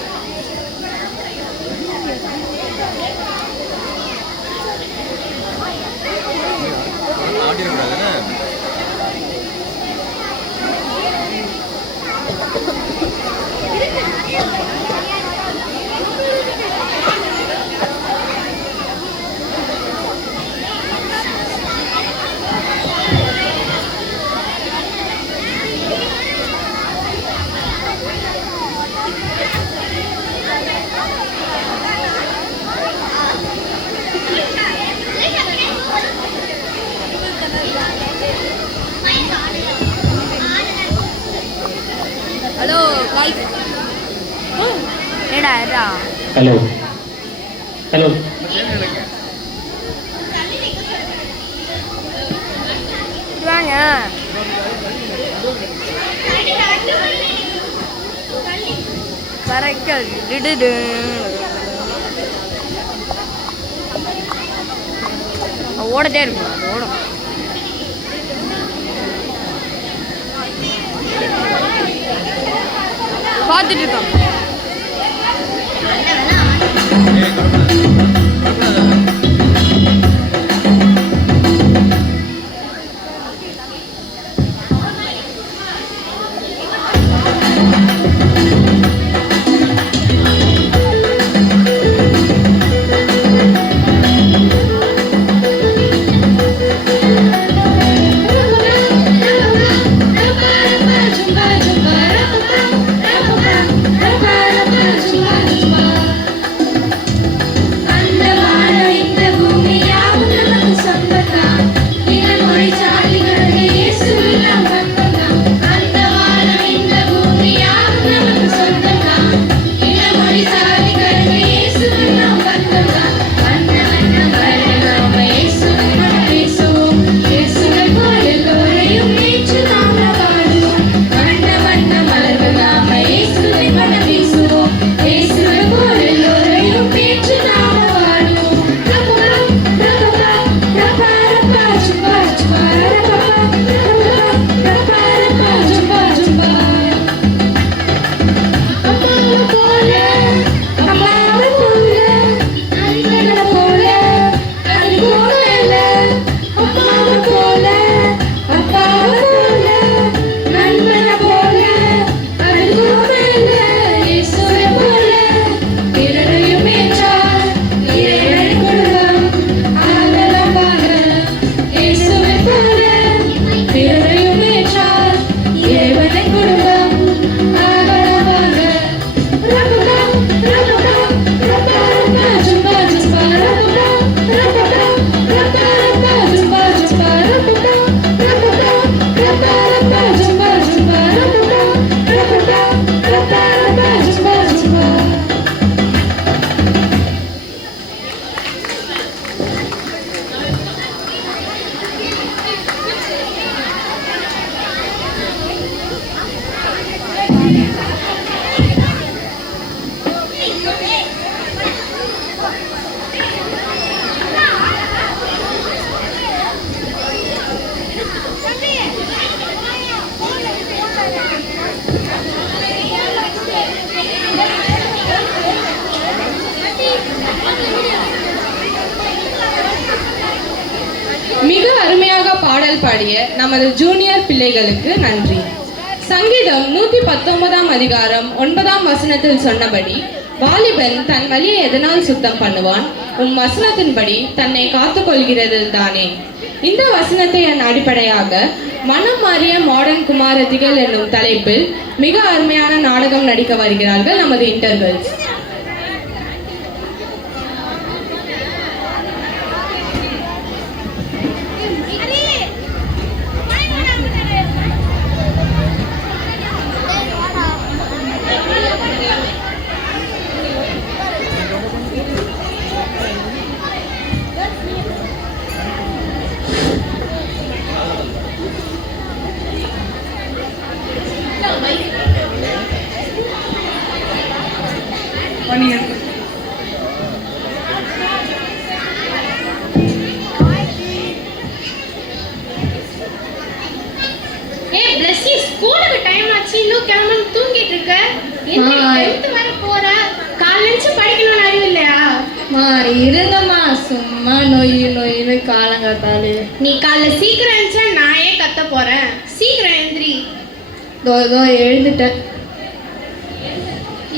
Hello guys. ஏடா ஹலோ ஹலோ வாங்க. கரெக்டா டிடு ஓடதே இருக்கும். அது ஓடும். பார்த்துட்டு இருக்கோம். பாடல் பாடிய நமது ஜூனியர் பிள்ளைகளுக்கு நன்றி. சங்கீதம் 119 அதிகாரம் 9 வசனத்தில் சொன்னபடி, வாலிபன் தன் வழியை எதனால் சுத்தம் பண்ணுவான்? வசனத்தின்படி தன்னை காத்துக்கொள்கிறது தானே. இந்த வசனத்தை அடிப்படையாக மனம் மாறிய மாடர்ன் குமாரதிகள் என்னும் தலைப்பில் மிக அருமையான நாடகம் நடிக்க வருகிறார்கள் நமது இன்டர்கர்ல்ஸ். ஸ்கூலுக்கு டைம் ஆச்சு, இன்னும் கிளம்பி தூங்கிட்டு இருக்க. வர போற காலேஜ் படிக்கணும்னு அறிவு இல்லையா? இருங்கம்மா, சும்மா நொய்னு காலங்காத்தாலே. நீ காலைல சீக்கிரம் எழுந்தா நான் ஏன் கத்த போறேன்? சீக்கிரம் எழுந்திரி. இதோ எழுந்துட்டேன்.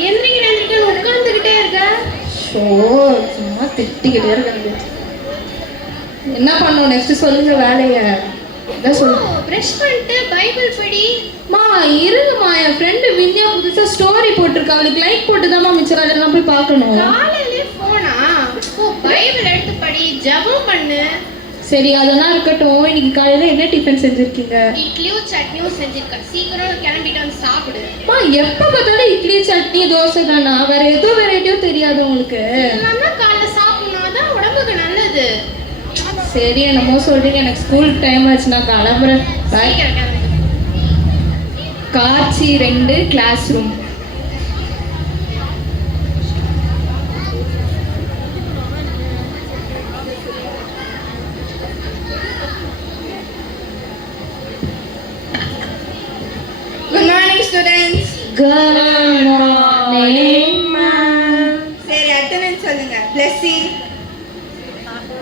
எந்திரிக்க உட்கார்ந்துகிட்டே இருக்க. சும்மா திட்டிக்கிட்டே இருக்க. என்ன பண்ணோம் நெக்ஸ்ட் சொல்லுங்க வேலைய. பிரஷ் பண்ணிட்டு பைபிள் படி. இருங்கம்மா, என் ஃப்ரெண்டு விந்தியா புதுசா ஸ்டோரி போட்டிருக்கா. அவளுக்கு லைக் போட்டுதாம்மா மிச்சம் அதெல்லாம் போய் பார்க்கணும். காலையிலே போனா பைபிள் எடுத்து படி, ஜெபம் பண்ணு. சரி, அதெல்லாம் இருக்கட்டும். இன்னைக்கு காலையில என்ன டிஃபன் செஞ்சிருக்கீங்க? இட்லியும் சட்னியும் செஞ்சிருக்கேன். சீக்கிரம் கிளம்பிட்டு வந்து சாப்பிடு. எப்ப பார்த்தாலும் இட்லி சட்னி தோசை தானா? வேற ஏதோ வெரைட்டியும் தெரியாது உங்களுக்கு? காலைல சாப்பிடணும், உடம்புக்கு நல்லது. சரி, என்னமோ சொல்றீங்க. எனக்கு ஸ்கூல் டைம் ஆச்சு, நான் கிளம்புறேன். காட்சி 2 class room. Good morning students. Good morning ma'am. சரி, அட்டெண்டன்ஸ் சொல்லுங்க. பிளஸ்ஸி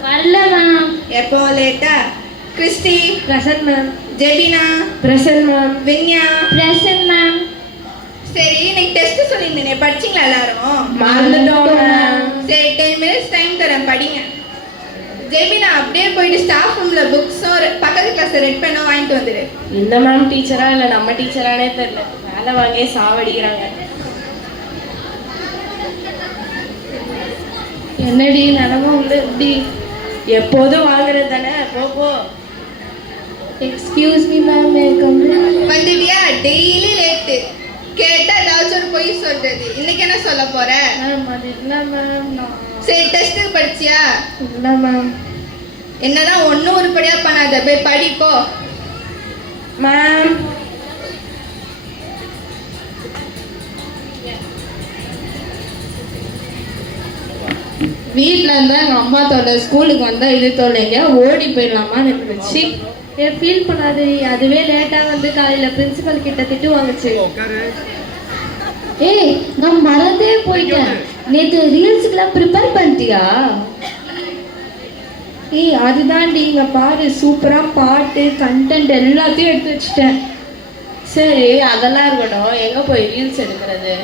வரல மேம். எப்போ லேட்டா? Christy present ma'am. Jebina present ma'am. Vinya present ma'am. சரி, இன்னைக்கு டெஸ்ட் சொல்லியிருந்தேனே, படிச்சிங்களா எல்லாரும்? மறந்துட்டோம் மேம். சரி, 10 minutes டைம் தரேன், படிங்க. ஜெபினா அப்படியே போயிட்டு ஸ்டாஃப் ரூம்ல புக்ஸும் பக்கத்து கிளாஸ் ரெட் பெண்ணும் வாங்கிட்டு வந்துடு. இந்த மேம் டீச்சரா இல்லை நம்ம டீச்சரானே தெரியல, வேலை வாங்கியே சாவடிக்கிறாங்க. என்னடி நிலம உள்ள எப்படி? எப்போதும் வாங்குறது தானே. போ. எக்ஸ்கியூஸ் மீ மேம், வந்துட்டியா? Daily late. கேட்டா ஏதாச்சும் ஒரு பொய் சொல்றது. இன்னைக்கு என்ன சொல்ல போற? மேம் அது இல்லை மேம். சரி, டெஸ்ட்டுக்கு படிச்சியா? இல்லை மேம். என்னதான் ஒன்றும் உருப்படியா பண்ணாத, போய் படிப்போ. மேம் வீட்டில் இருந்தால் எங்கள் அம்மா தொல்லை, ஸ்கூலுக்கு வந்தால் இது தொல்லைங்க, ஓடி போயிடலாமான்னு இருந்துச்சு. ஃபீல் பண்ணாது, அதுவே லேட்டாக வந்து காலையில் பிரின்சிபல் கிட்ட திட்டு வாங்குச்சு. ஏய், நான் மறந்தே போயிட்டேன். நேற்று ரீல்ஸுக்கெல்லாம் ப்ரிப்பேர் பண்ணிட்டியா? ஏய், அதுதான்டி, இங்கே பாரு, சூப்பராக பாட்டு கண்டென்ட் எல்லாத்தையும் எடுத்து வச்சுட்டேன். சரி, அதெல்லாம் இருக்கட்டும், எங்கே போய் ரீல்ஸ் எடுக்கிறது?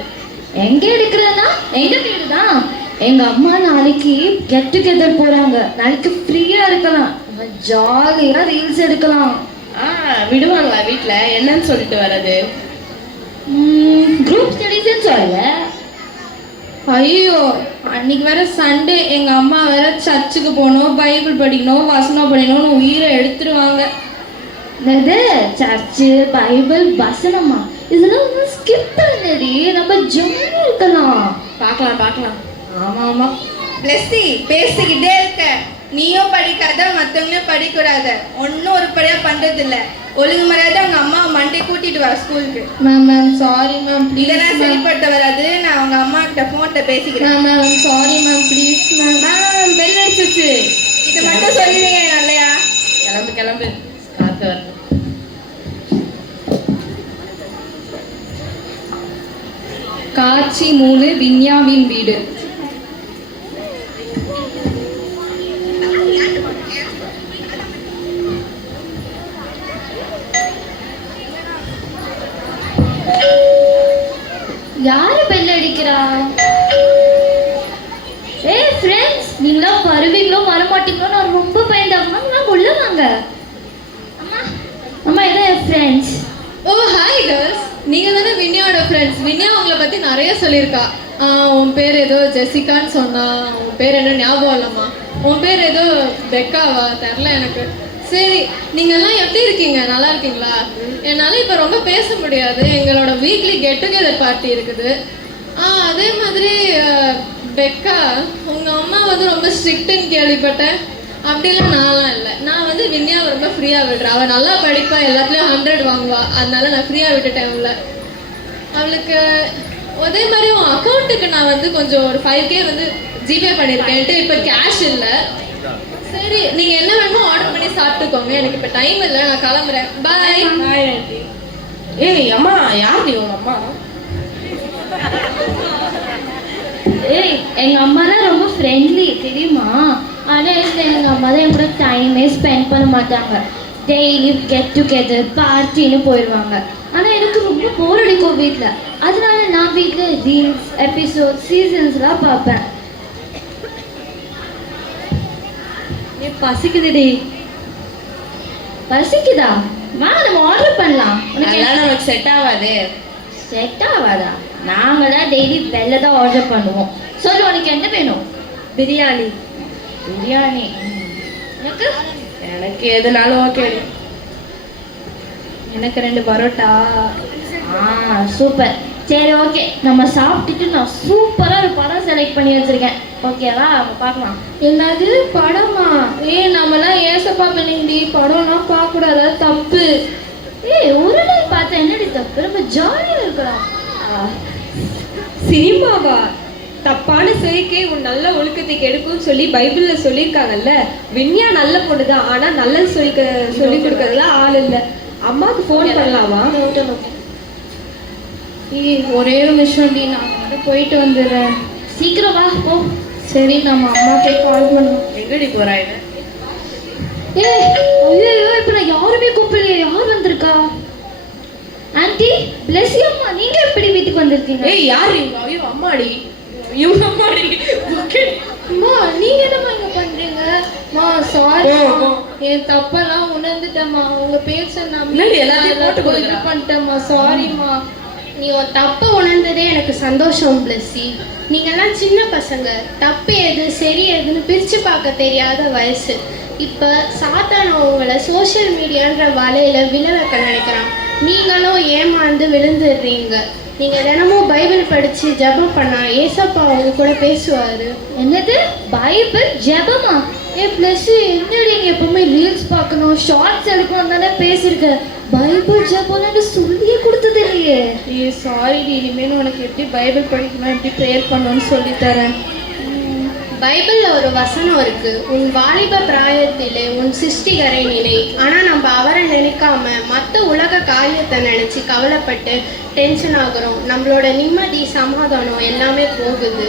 எங்கே எடுக்கிறேன்னா எங்கே தேடுதான்? எங்கள் அம்மா நாளைக்கு கெட் டுகெதர் போகிறாங்க. நாளைக்கு ஃப்ரீயாக இருக்கலாம், ஜாலியாக ரீல்ஸ் எடுக்கலாம். விடுவாங்களா வீட்டில்? என்னன்னு சொல்லிட்டு வர்றது? குரூப் ஸ்டடீஸ்ன்னு சொல்ல. ஐயோ, அன்னைக்கு வேற சண்டே, எங்கள் அம்மா வேற சர்ச்சுக்கு போகணும், பைபிள் படிக்கணும், வசனம் படிக்கணும்னு உயிரை எடுத்துருவாங்க. இது சர்ச்சு பைபிள் வசனமா? இதெல்லாம் வந்து ஸ்கிப் பண்ணடி, நம்ம ஜாலியாக இருக்கலாம். பார்க்கலாம். ஆமாம். பிளஸ்ஸி, பேசிக்கிட்டே இருக்க. நீயும் படிக்காத, மற்றவங்களையும் படிக்கூடாத. ஒன்றும் உருப்படியா பண்றது இல்லை. ஒழுங்கு மரியாதை அவங்க அம்மா மண்டே கூட்டிட்டு வா ஸ்கூலுக்கு. மேம் சாரி மேம், இதெல்லாம் சரிப்பட்டு வராது. நான் அவங்க அம்மா கிட்ட ஃபோன்ல பேசிக்கிறேன். Ma'am sorry ma'am, please ma'am. Bell அடிச்சிச்சு. இது மட்டும் சொல்லுவீங்க இல்லையா? கிளம்பு காத்து வரணும். காட்சி 3 வின்யாவின் வீடு. நீங்களாம் வருவீங்களோ வரமாட்டீங்களோ நான் ரொம்ப பயந்தாங்க. வாங்க உள்ள வாங்க. அம்மா அம்மா இதான் என் ஃப்ரெண்ட்ஸ். ஓ ஹாய் கேர்ள்ஸ், நீங்கள் தானே வின்யாவோட ஃப்ரெண்ட்ஸ். வின்யா உங்களை பற்றி நிறைய சொல்லியிருக்கா. உன் பேர் ஏதோ ஜெசிகான்னு சொன்னா, உன் பேர் என்ன ஞாபகம் இல்லைம்மா. உன் பேர் ஏதோ பெக்காவா தெரில எனக்கு. சரி, நீங்கள்லாம் எப்படி இருக்கீங்க? நல்லா இருக்கீங்களா? என்னால் இப்போ ரொம்ப பேச முடியாது. எங்களோட வீக்லி கெட் டுகெதர் பார்ட்டி இருக்குது. அதே மாதிரி பெக்கா, உங்கள் அம்மா வந்து ரொம்ப ஸ்ட்ரிக்ட்டுன்னு கேள்விப்பட்டேன். அப்படிலாம் நான்லாம் இல்லை. நான் வந்து வின்யாவை ரொம்ப ஃப்ரீயாக விடுறேன். அவள் நல்லா படிப்பா, எல்லாத்துலேயும் 100 வாங்குவா. அதனால நான் ஃப்ரீயாக விட்டுட்டேன் அவளை. அவளுக்கு அதே மாதிரி உன் அக்கௌண்ட்டுக்கு நான் வந்து கொஞ்சம் ஒரு 5K வந்து ஜிபே பண்ணியிருக்கேன். இப்போ கேஷ் இல்லை. சரி, நீங்கள் என்ன வேணுமோ ஆர்டர் பண்ணி சாப்பிட்டுக்கோங்க. எனக்கு இப்போ டைம் இல்லை, நான் கிளம்புறேன். பாய். Bye aunty. ஏய் அம்மா, யார் நீ உங்க அம்மா? ஏய் எங்க அம்மாலாம் ரொம்ப ஃப்ரெண்ட்லி தெரியுமா? ஆனால் எங்க அம்மா தான் என் கூட டைமே ஸ்பெண்ட் பண்ண மாட்டாங்க. டெய்லி கெட் டுகெதர் பார்ட்டின்னு போயிடுவாங்க. ஆனால் எனக்கு ரொம்ப போர் அடிக்கும் வீட்டில். அதனால நான் வீட்டில் ரீல்ஸ், எபிசோட், சீசன்ஸ்லாம் பார்ப்பேன். பசிக்குதுடி. பசிக்குதா? வாங்க நம்ம ஆர்டர் பண்ணலாம். நமக்கு செட் ஆகாது. செட் ஆகாதா? நாங்கள் தான் டெய்லி வெளில தான் ஆர்டர் பண்ணுவோம். சொல்லு, உனக்கு என்ன வேணும்? பிரியாணி. பிரியாணி எனக்கு எனக்கு எதுனாலும் ஓகே. எனக்கு 2 பரோட்டா. சூப்பர். சரி ஓகே, நம்ம சாப்பிட்டுட்டு நான் சூப்பராக ஒரு படம் செலக்ட் பண்ணி வச்சுருக்கேன். ஓகேவா? அவங்க பார்க்கலாம். என்னது படமா? நம்மலாம் ஏசப்பா பண்ணிண்டி படம்லாம் பார்க்கக்கூடாது, தப்பு. ஒரு நாள் பார்த்தா என்னடி தப்பு? ரொம்ப ஜாலியாக இருக்கலாம். சினிமாவா? தப்பான செய்கை உன் நல்ல ஒழுக்கத்தை கெடுக்கும்னு சொல்லி பைபிள்ல சொல்லியிருக்காங்கல்ல. வின்யா நல்ல பொண்ணுதான், ஆனா நல்லது சொல்லி கொடுக்கறதுலாம் ஆள் இல்லை. அம்மாவுக்கு ஃபோன் பண்ணலாமா? ஒரே ஒரு நிமிஷம் டி, நான் வந்து போயிட்டு வந்துடுறேன். சீக்கிரம் வா போ. சரி, நம்ம அம்மாக்கே கால் பண்ணுவோம். எங்கடி போறாய்? ஐயோ, இப்போ நான் யாருமே கூப்பிடலையே. யார் வந்திருக்கா? ஆன்ட்டி, பிளஸ் யூ அம்மா. நீங்க எப்படி வீட்டுக்கு வந்திருக்கீங்க? யார் இவங்க? ஐயோ அம்மாடி. இவங்க அம்மாடி. ஓகே அம்மா, நீங்க என்னம்மா இங்க பண்றீங்க? மா சாரி, என் தப்பெல்லாம் உணர்ந்துட்டேம்மா. உங்க பேச்ச நம்பி எல்லாத்தையும் போட்டு இது பண்ணிட்டேம்மா. சாரிம்மா. நீ உன் தப்பை உணர்ந்ததே எனக்கு சந்தோஷம் பிளஸ்ஸி. நீங்கள்லாம் சின்ன பசங்க, தப்பு எது சரி எதுன்னு பிரித்து பார்க்க தெரியாத வயசு. இப்போ சாத்தான உங்களை சோஷியல் மீடியான்ற வலையில் விழ வைக்க நினைக்கிறான். நீங்களும் ஏமாந்து விழுந்துடுறீங்க. நீங்கள் தினமும் பைபிள் படித்து ஜெபம் பண்ணா ஏசப்பா அவங்க கூட பேசுவார். என்னது பைபிள் ஜெபமா? ப்ளஸ் என்னடி நீ எப்பவுமே ரீல்ஸ் பார்க்கணும், ஷார்ட்ஸ் எடுக்கணும் தானே பேசியிருக்க. பைபிள் ஜெபம்னு சொல்லியே கொடுத்தது இல்லையே. சாரி டி, இனிமேல் உனக்கு எப்படி பைபிள் படிக்கணும், எப்படி ப்ரேயர் பண்ணணும்னு சொல்லித்தரேன். பைபிளில் ஒரு வசனம் இருக்குது, உன் வாலிப பிராயத்திலே உன் சிருஷ்டிகரை நினை. ஆனால் நம்ம அவரை நினைக்காம மற்ற உலக காரியத்தை நினச்சி கவலைப்பட்டு டென்ஷன் ஆகுறோம். நம்மளோட நிம்மதி, சமாதானம் எல்லாமே போகுது.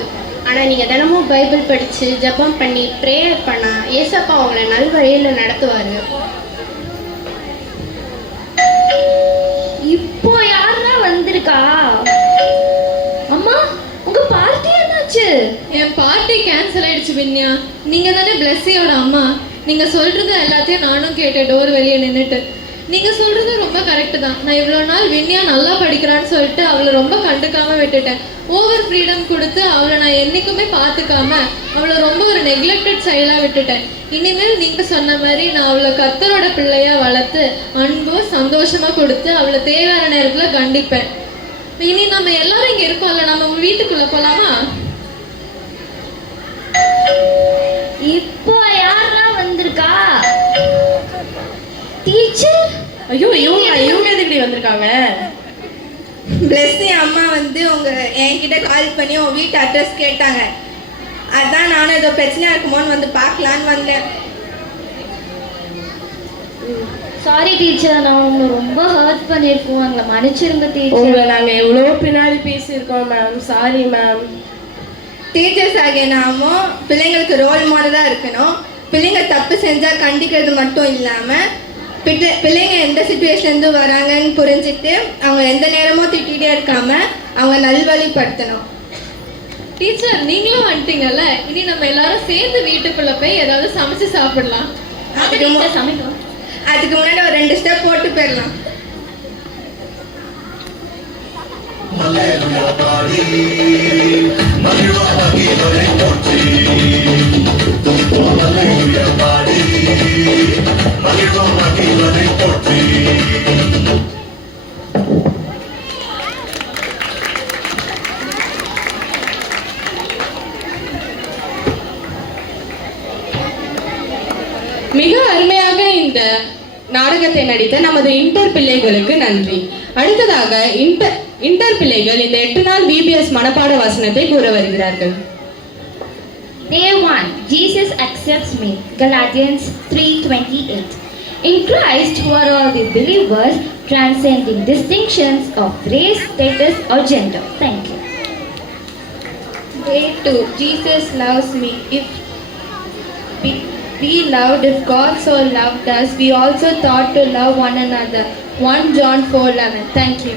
ஆனால் நீங்கள் தினமும் பைபிள் படித்து ஜெபம் பண்ணி ப்ரேயர் பண்ணால் ஏசப்பா அவங்கள நல்வழியில் நடத்துவார். இப்போ யாரெல்லாம் வந்திருக்கா? அம்மா, உங்க பார்ட்டி என்னாச்சு? என் பார்ட்டி கேன்சல் ஆயிடுச்சு வின்யா. நீங்க தானே பிளஸ்ஸியோட அம்மா. நீங்க சொல்றது எல்லாத்தையும் நானும் கேட்டேன் டோர் வெளியே நின்றுட்டு. நீங்க சொல்றது ரொம்ப கரெக்டு தான். நான் இவ்வளோ நாள் வின்யா நல்லா படிக்கிறான்னு சொல்லிட்டு அவளை ரொம்ப கண்டுக்காம விட்டுட்டேன். ஓவர் ஃப்ரீடம் கொடுத்து அவளை நான் என்றைக்குமே பார்த்துக்காம அவளை ரொம்ப ஒரு நெக்லெக்டட் சைல்டாக விட்டுட்டேன். இனிமேல் நீங்கள் சொன்ன மாதிரி நான் அவளை கர்த்தரோட பிள்ளையாக வளர்த்து அன்பு சந்தோஷமாக கொடுத்து அவளை தேவையான நேரத்தில் கண்டிப்பேன். இனி நம்ம எல்லாரும் இங்கே இருக்கோம்ல, நம்ம வீட்டுக்குள்ளே போகலாமா? இப்போ யாரெல்லாம் வந்திருக்கா? டீச்சர். ஐயோ, இவங்க எதுக்கு வந்திருக்காங்க? பிளஸ்ஸி அம்மா வந்து என்கிட்ட கால் பண்ணி உன் வீட்டு அட்ரஸ் கேட்டாங்க. அதான் நானும் ஏதோ பிரச்சனையா இருக்குமோன்னு வந்து பார்க்கலான்னு வந்தேன். சாரி டீச்சர், நான் உங்களை ரொம்ப ஹர்ட் பண்ணியிருக்கோம். எங்களை மன்னிச்சிருங்க டீச்சர். உங்களை நாங்கள் எவ்வளோ பின்னாடி பேசியிருக்கோம் மேம். Sorry ma'am. டீச்சர்ஸ் ஆகிய நாமும் பிள்ளைங்களுக்கு ரோல் மாடலாக இருக்கணும். பிள்ளைங்க தப்பு செஞ்சால் கண்டிக்கிறது மட்டும் இல்லாமல் பிள்ளைங்க எந்த சுச்சுவேஷன்லேருந்து வராங்கன்னு புரிஞ்சுட்டு அவங்க எந்த நேரமும் திட்டிகிட்டே இருக்காமல் அவங்க நல்வழிப்படுத்தணும். டீச்சர் நீங்களும் வந்துட்டீங்கல்ல, இனி நம்ம எல்லாரும் சேர்ந்து வீட்டுக்குள்ள போய் ஏதாவது சமைச்சு சாப்பிடலாம். சமைக்கலாம். அதுக்கு முன்னாடி ஒரு 2 ஸ்டெப் போட்டு போயிடலாம். மிக அருமையாக இந்த நாடகத்தை நடித்த நமது இன்டர் பிள்ளைகளுக்கு நன்றி. அடுத்ததாக இன்டர் பிள்ளைகள் இந்த 8 நாள் VBS மனப்பாட வசனத்தை கூற வருகிறார்கள். Day 1. Jesus accepts me. Galatians 3:28. In Christ, who are all the believers, transcending distinctions of race, status, or gender. Thank you. Day 2. Jesus loves me. If we loved, if God so loved us, we also thought to love one another. 1 John 4:11. Thank you.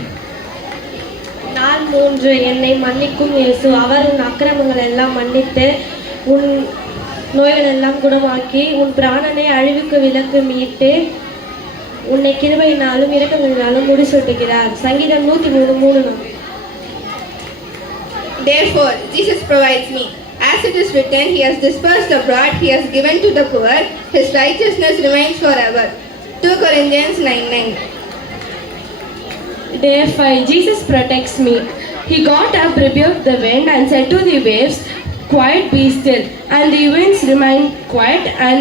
நாள் 3. என்னை மன்னிக்கும் இயேசு. அவர் உன் அக்கிரமங்கள் எல்லாம் மன்னித்து உன் நோய்கள் எல்லாம் குணமாக்கி உன் பிராணனை அழிவுக்கு விலக்கு மீட்டு உன்னை கிருபையினாலும் இரக்கங்களினாலும் முடிசூட்டுகிறார். சங்கீதம் 103:3. Day 4. Jesus provides me. As it is written, He has dispersed abroad, He has given to the poor, His righteousness remains forever. 2 Corinthians 9:9. Day 5. Jesus protects me. He got up, rebuked the wind, and said to the waves, "Quiet, be still." And the winds remained quiet, and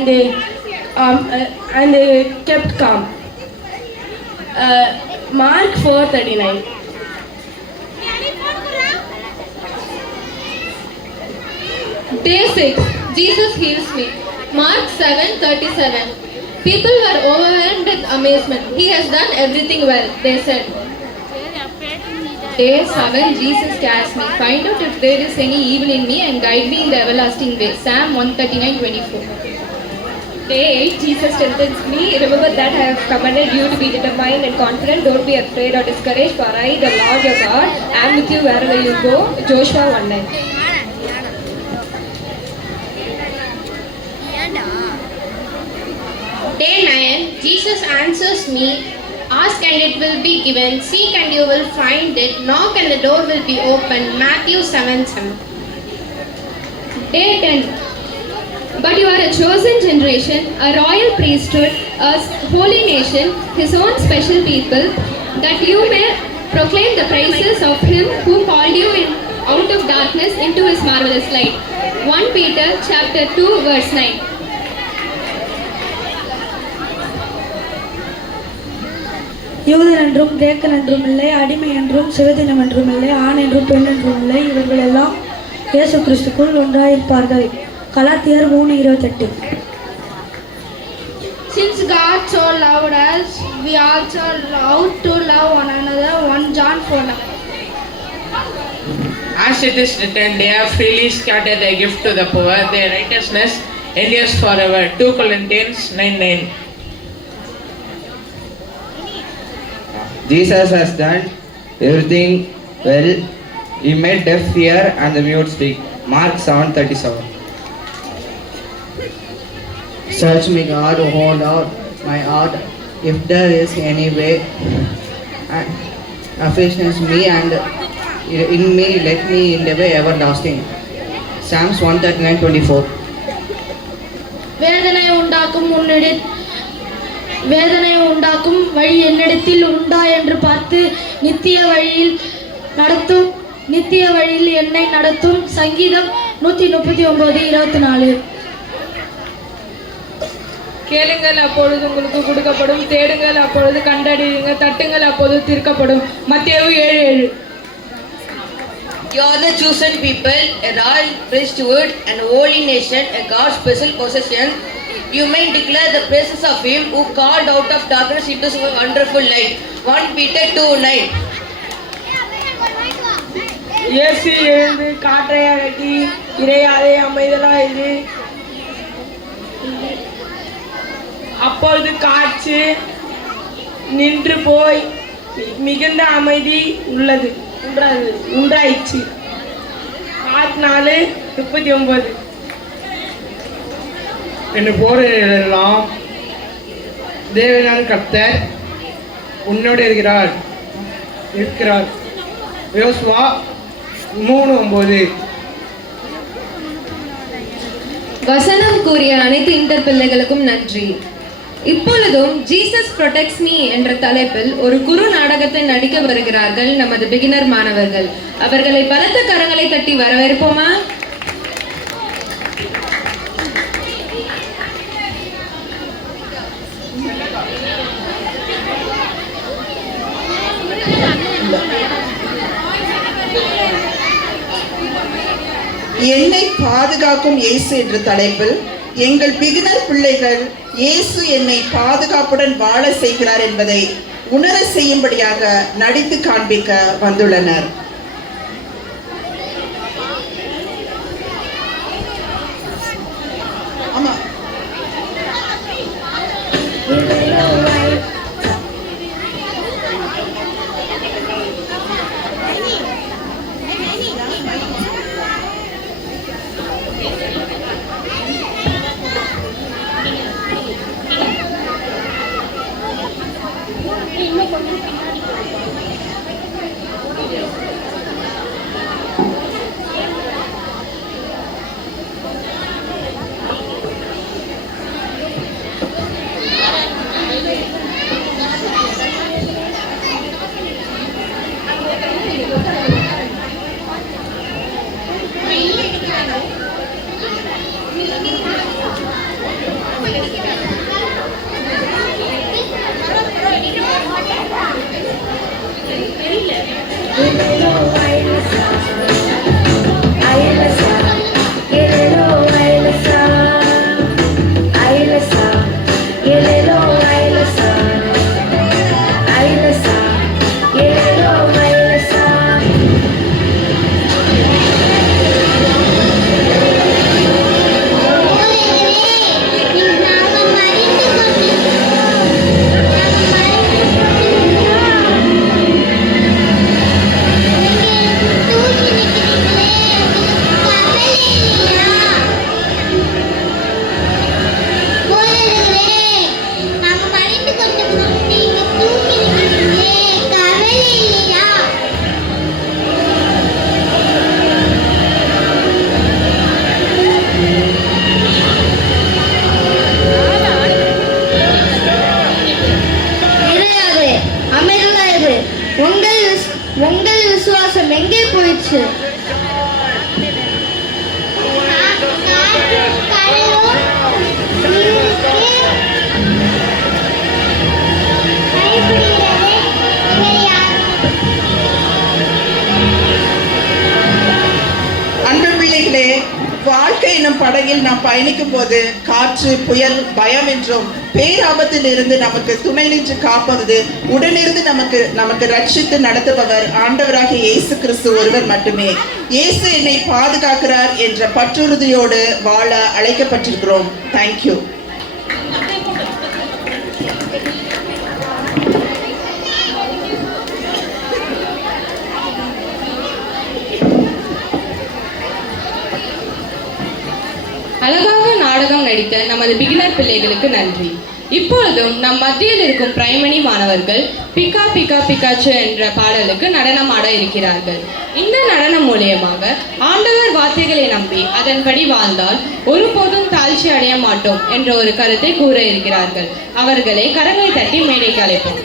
they kept calm. Mark 4:39. Day 6. Jesus heals me. Mark 7:37. People were overwhelmed with amazement. He has done everything well, they said. Day 7. Jesus scares me. Find out if there is any evil in me and guide me in the everlasting way. Psalm 139:24. Day 8. Jesus strengthens me. Remember that I have commanded you to be determined and confident. Don't be afraid or discouraged, for I, the Lord your God, am with you wherever you go. Joshua 1:9. Day 9. Jesus answers me. Ask and it will be given. Seek and you will find it. Knock and the door will be opened. Matthew 7:7. Day 10. But you are a chosen generation, a royal priesthood, a holy nation, His own special people, that you may proclaim the praises of Him who called you out of darkness into His marvelous light. 1 Peter chapter 2 verse 9. யூதன் என்றும் கிரேக்கன் என்றும் இல்லை, அடிமை என்றும் சிவதினம் என்றும் இல்லை, ஆண் என்றும் பெண் என்றும் இல்லை, இவர்கள் எல்லாம் இயேசு கிறிஸ்துக்குள் ஒன்றாயிருப்பார்கள். கலாத்தியர் 3:28. Since God so loved us, we also ought to love one another. 1 John 4:11. As it is written, they have freely scattered their gift to the poor, their righteousness endures forever. 2 Corinthians 9:9. Jesus has done everything well. He made deaf hear and the mute speak. Mark 7:37. Search me, God, hold out my heart. If there is any way, afflictions me, and in me let me in the way everlasting. Psalms 139:24. வேதனை உண்டாக்கும் வழி என்னிடத்தில் உண்டா என்று பார்த்து நித்திய வழியில் என்னை நடத்தும். சங்கீதம் 139:24. கேளுங்கள் அப்பொழுது உங்களுக்கு கொடுக்கப்படும், தேடுங்கள் அப்பொழுது கண்டறியுங்கள், தட்டுங்கள் அப்பொழுது திறக்கப்படும். மத்தேயு 7:7. You are the chosen people, a royal priesthood, and a holy nation, a God's special possession. You may declare the praises of Him who called out of darkness into His wonderful light. 1 Peter 2:9. இயேசு எழுந்து காற்றை அடக்கி இறையாதே அமைதலாயிரு. அப்பொழுது காற்று நின்று போய் மிகுந்த அமைதி உண்டாயிற்று. மார்க் 4:39. என்று போரெல்லாம் தேவனான கர்த்தர் உன்னோடு இருக்கிறார். யோசுவா 3:9. வசனம் கூறிய அனைத்து இன்டர் பிள்ளைகளுக்கும் நன்றி. இப்பொழுதும் ஜீசஸ் ப்ரொடெக்ட்ஸ் மீ என்ற தலைப்பில் ஒரு குறு நாடகத்தை நடிக்க வருகிறார்கள் நமது பிகினர் மாணவர்கள். அவர்களை பலத்த கரங்களை தட்டி வரவேற்போமா? என்னை பாதுகாக்கும் இயேசு என்ற தலைப்பில் எங்கள் பிகினர் பிள்ளைகள் இயேசு என்னை பாதுகாப்புடன் வாழ செய்கிறார் என்பதை உணர செய்யும்படியாக நடித்து காண்பிக்க வந்துள்ளனர். ஆமா, உங்கள் விசுவாசம் எங்கே போயிடுச்சு? அன்பு பிள்ளைகளே, வாழ்க்கை என்னும் படகில் நாம் பயணிக்கும் போது காற்று, புயல், பயம் என்றும் பேராபத்தில் இருந்து நமக்கு துணை நின்று காப்பது, உடனிருந்து நமக்கு ரட்சித்து நடத்துபவர் ஆண்டவராகிய இயேசு கிறிஸ்து ஒருவர் மட்டுமே. இயேசு என்னை பாதுகாக்கிறார் என்ற பற்றுறுதியோடு வாழ அழைக்கப்பட்டிருக்கிறோம். தேங்க்யூ. அழகாக நாடகம் நடித்த நமது பிகினர் பிள்ளைகளுக்கு நன்றி. இப்பொழுதும் நம் மத்தியில் இருக்கும் பிரைமரி மாணவர்கள் பிகா பிகா பிகாச்சு என்ற பாடலுக்கு நடனம் ஆட இருக்கிறார்கள். இந்த நடனம் மூலியமாக ஆண்டவர் வார்த்தைகளை நம்பி அதன்படி வாழ்ந்தால் ஒருபோதும் தாழ்ச்சி அடைய மாட்டோம் என்ற ஒரு கருத்தை கூற இருக்கிறார்கள். அவர்களை கரங்களை தட்டி மேடைக்கு அழைப்போம்.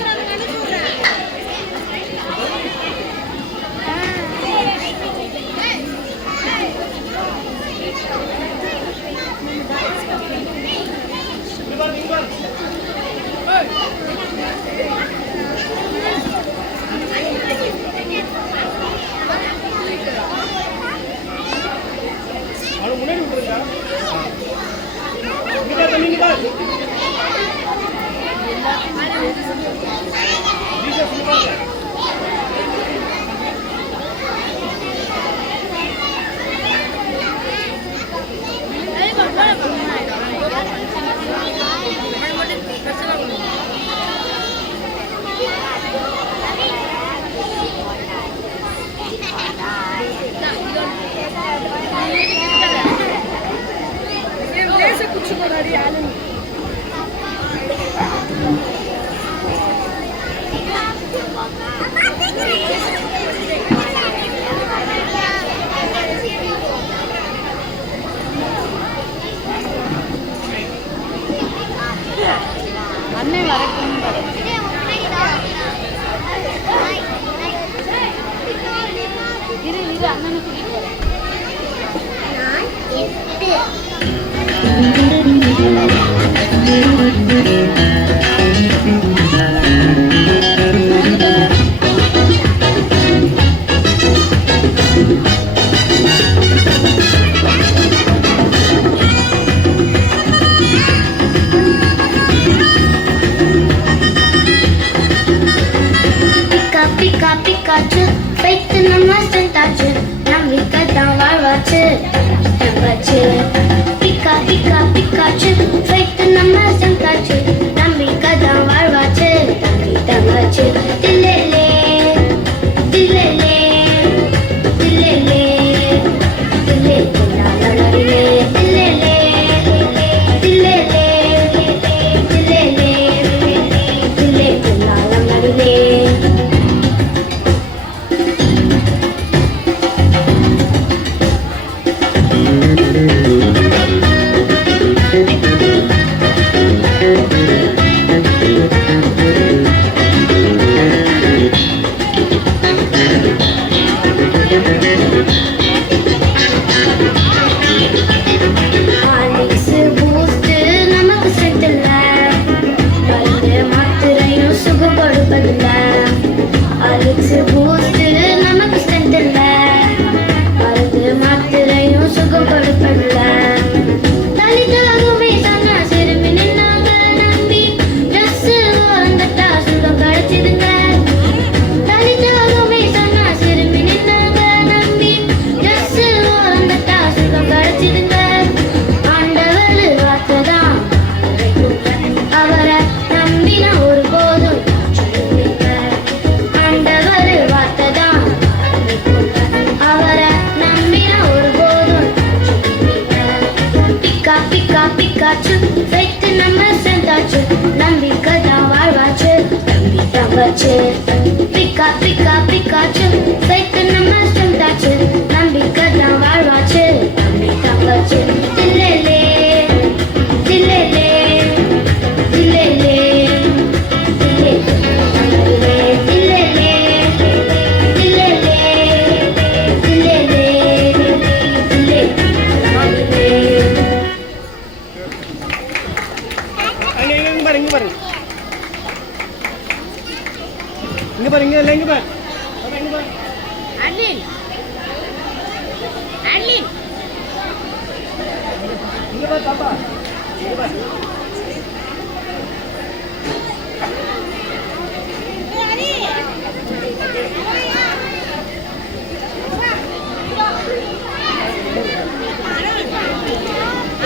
Pikachu, faith in the master touch. Namika down வாழ்வாச்சு தங்கச்சு. Pikachu, faith in the master touch. Namika down வாழ்வாச்சு தங்கச்சு. Dilele, dilele, dilele, dilele, dilele, dilele, dilele, dilele. Pikachu, faith in the master touch. Namika down வாழ்வாச்சு தங்கச்சு. Pikachu, faith in the master touch. Namika down வாழ்வாச்சு தங்கச்சு. Dilele, dilele, dilele, dilele, dilele, dilele, dilele, dilele. இங்க பாரு இங்க பாரு அன்லின் இங்க பாரு பாப்பா இங்க பாரு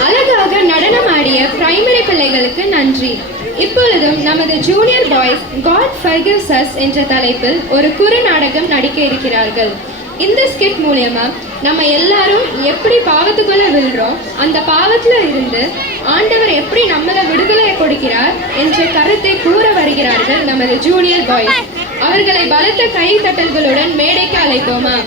அழகாக நடனமாடிய பிரைமரி பிள்ளைகளுக்கு நன்றி. இப்பொழுதும் நமது junior boys God forgives us என்ற தலைப்பில் ஒரு குறு நாடகம் நடிக்க இருக்கிறார்கள். இந்த ஸ்கிட் மூலமா நம்ம எல்லாரும் எப்படி பாவத்துக்குள்ள விழுறோம், அந்த பாவத்துல இருந்து ஆண்டவர் எப்படி நம்மளை விடுதலை கொடுக்கிறார் என்ற கருத்தை கூற வருகிறார்கள் நமது ஜூனியர் பாய்ஸ். அவர்களை பலத்த கை தட்டல்களுடன் மேடைக்கு அழைப்போமா?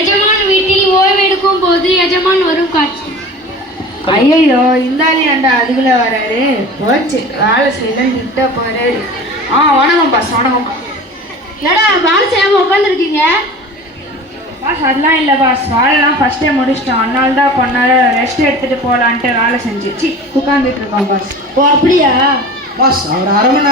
எஜமான் வீட்டில் ஓய்வெடுக்கும் போது எஜமான் வரும் காட்சி. ஐயோ இந்தாலி அண்டா அதுக்குள்ள வராரு. போச்சு வேலை செய்யல கிட்ட போறாரு. வணக்கம் பாஸ். வணக்கம் என்னடா வேலை செய்யாம உட்காந்துருக்கீங்க? பாஸ் அதெல்லாம் இல்லை பாஸ், வேலைலாம் ஃபர்ஸ்டே முடிச்சிட்டோம். அதனால தான் பண்ணாரு ரெஸ்ட் எடுத்துட்டு போகலான்ட்டு வேலை செஞ்சிச்சு உட்காந்துட்டு இருக்கோம் பாஸ். ஓ அப்படியா பாஸ்? அவர் அரை மணி நேரம்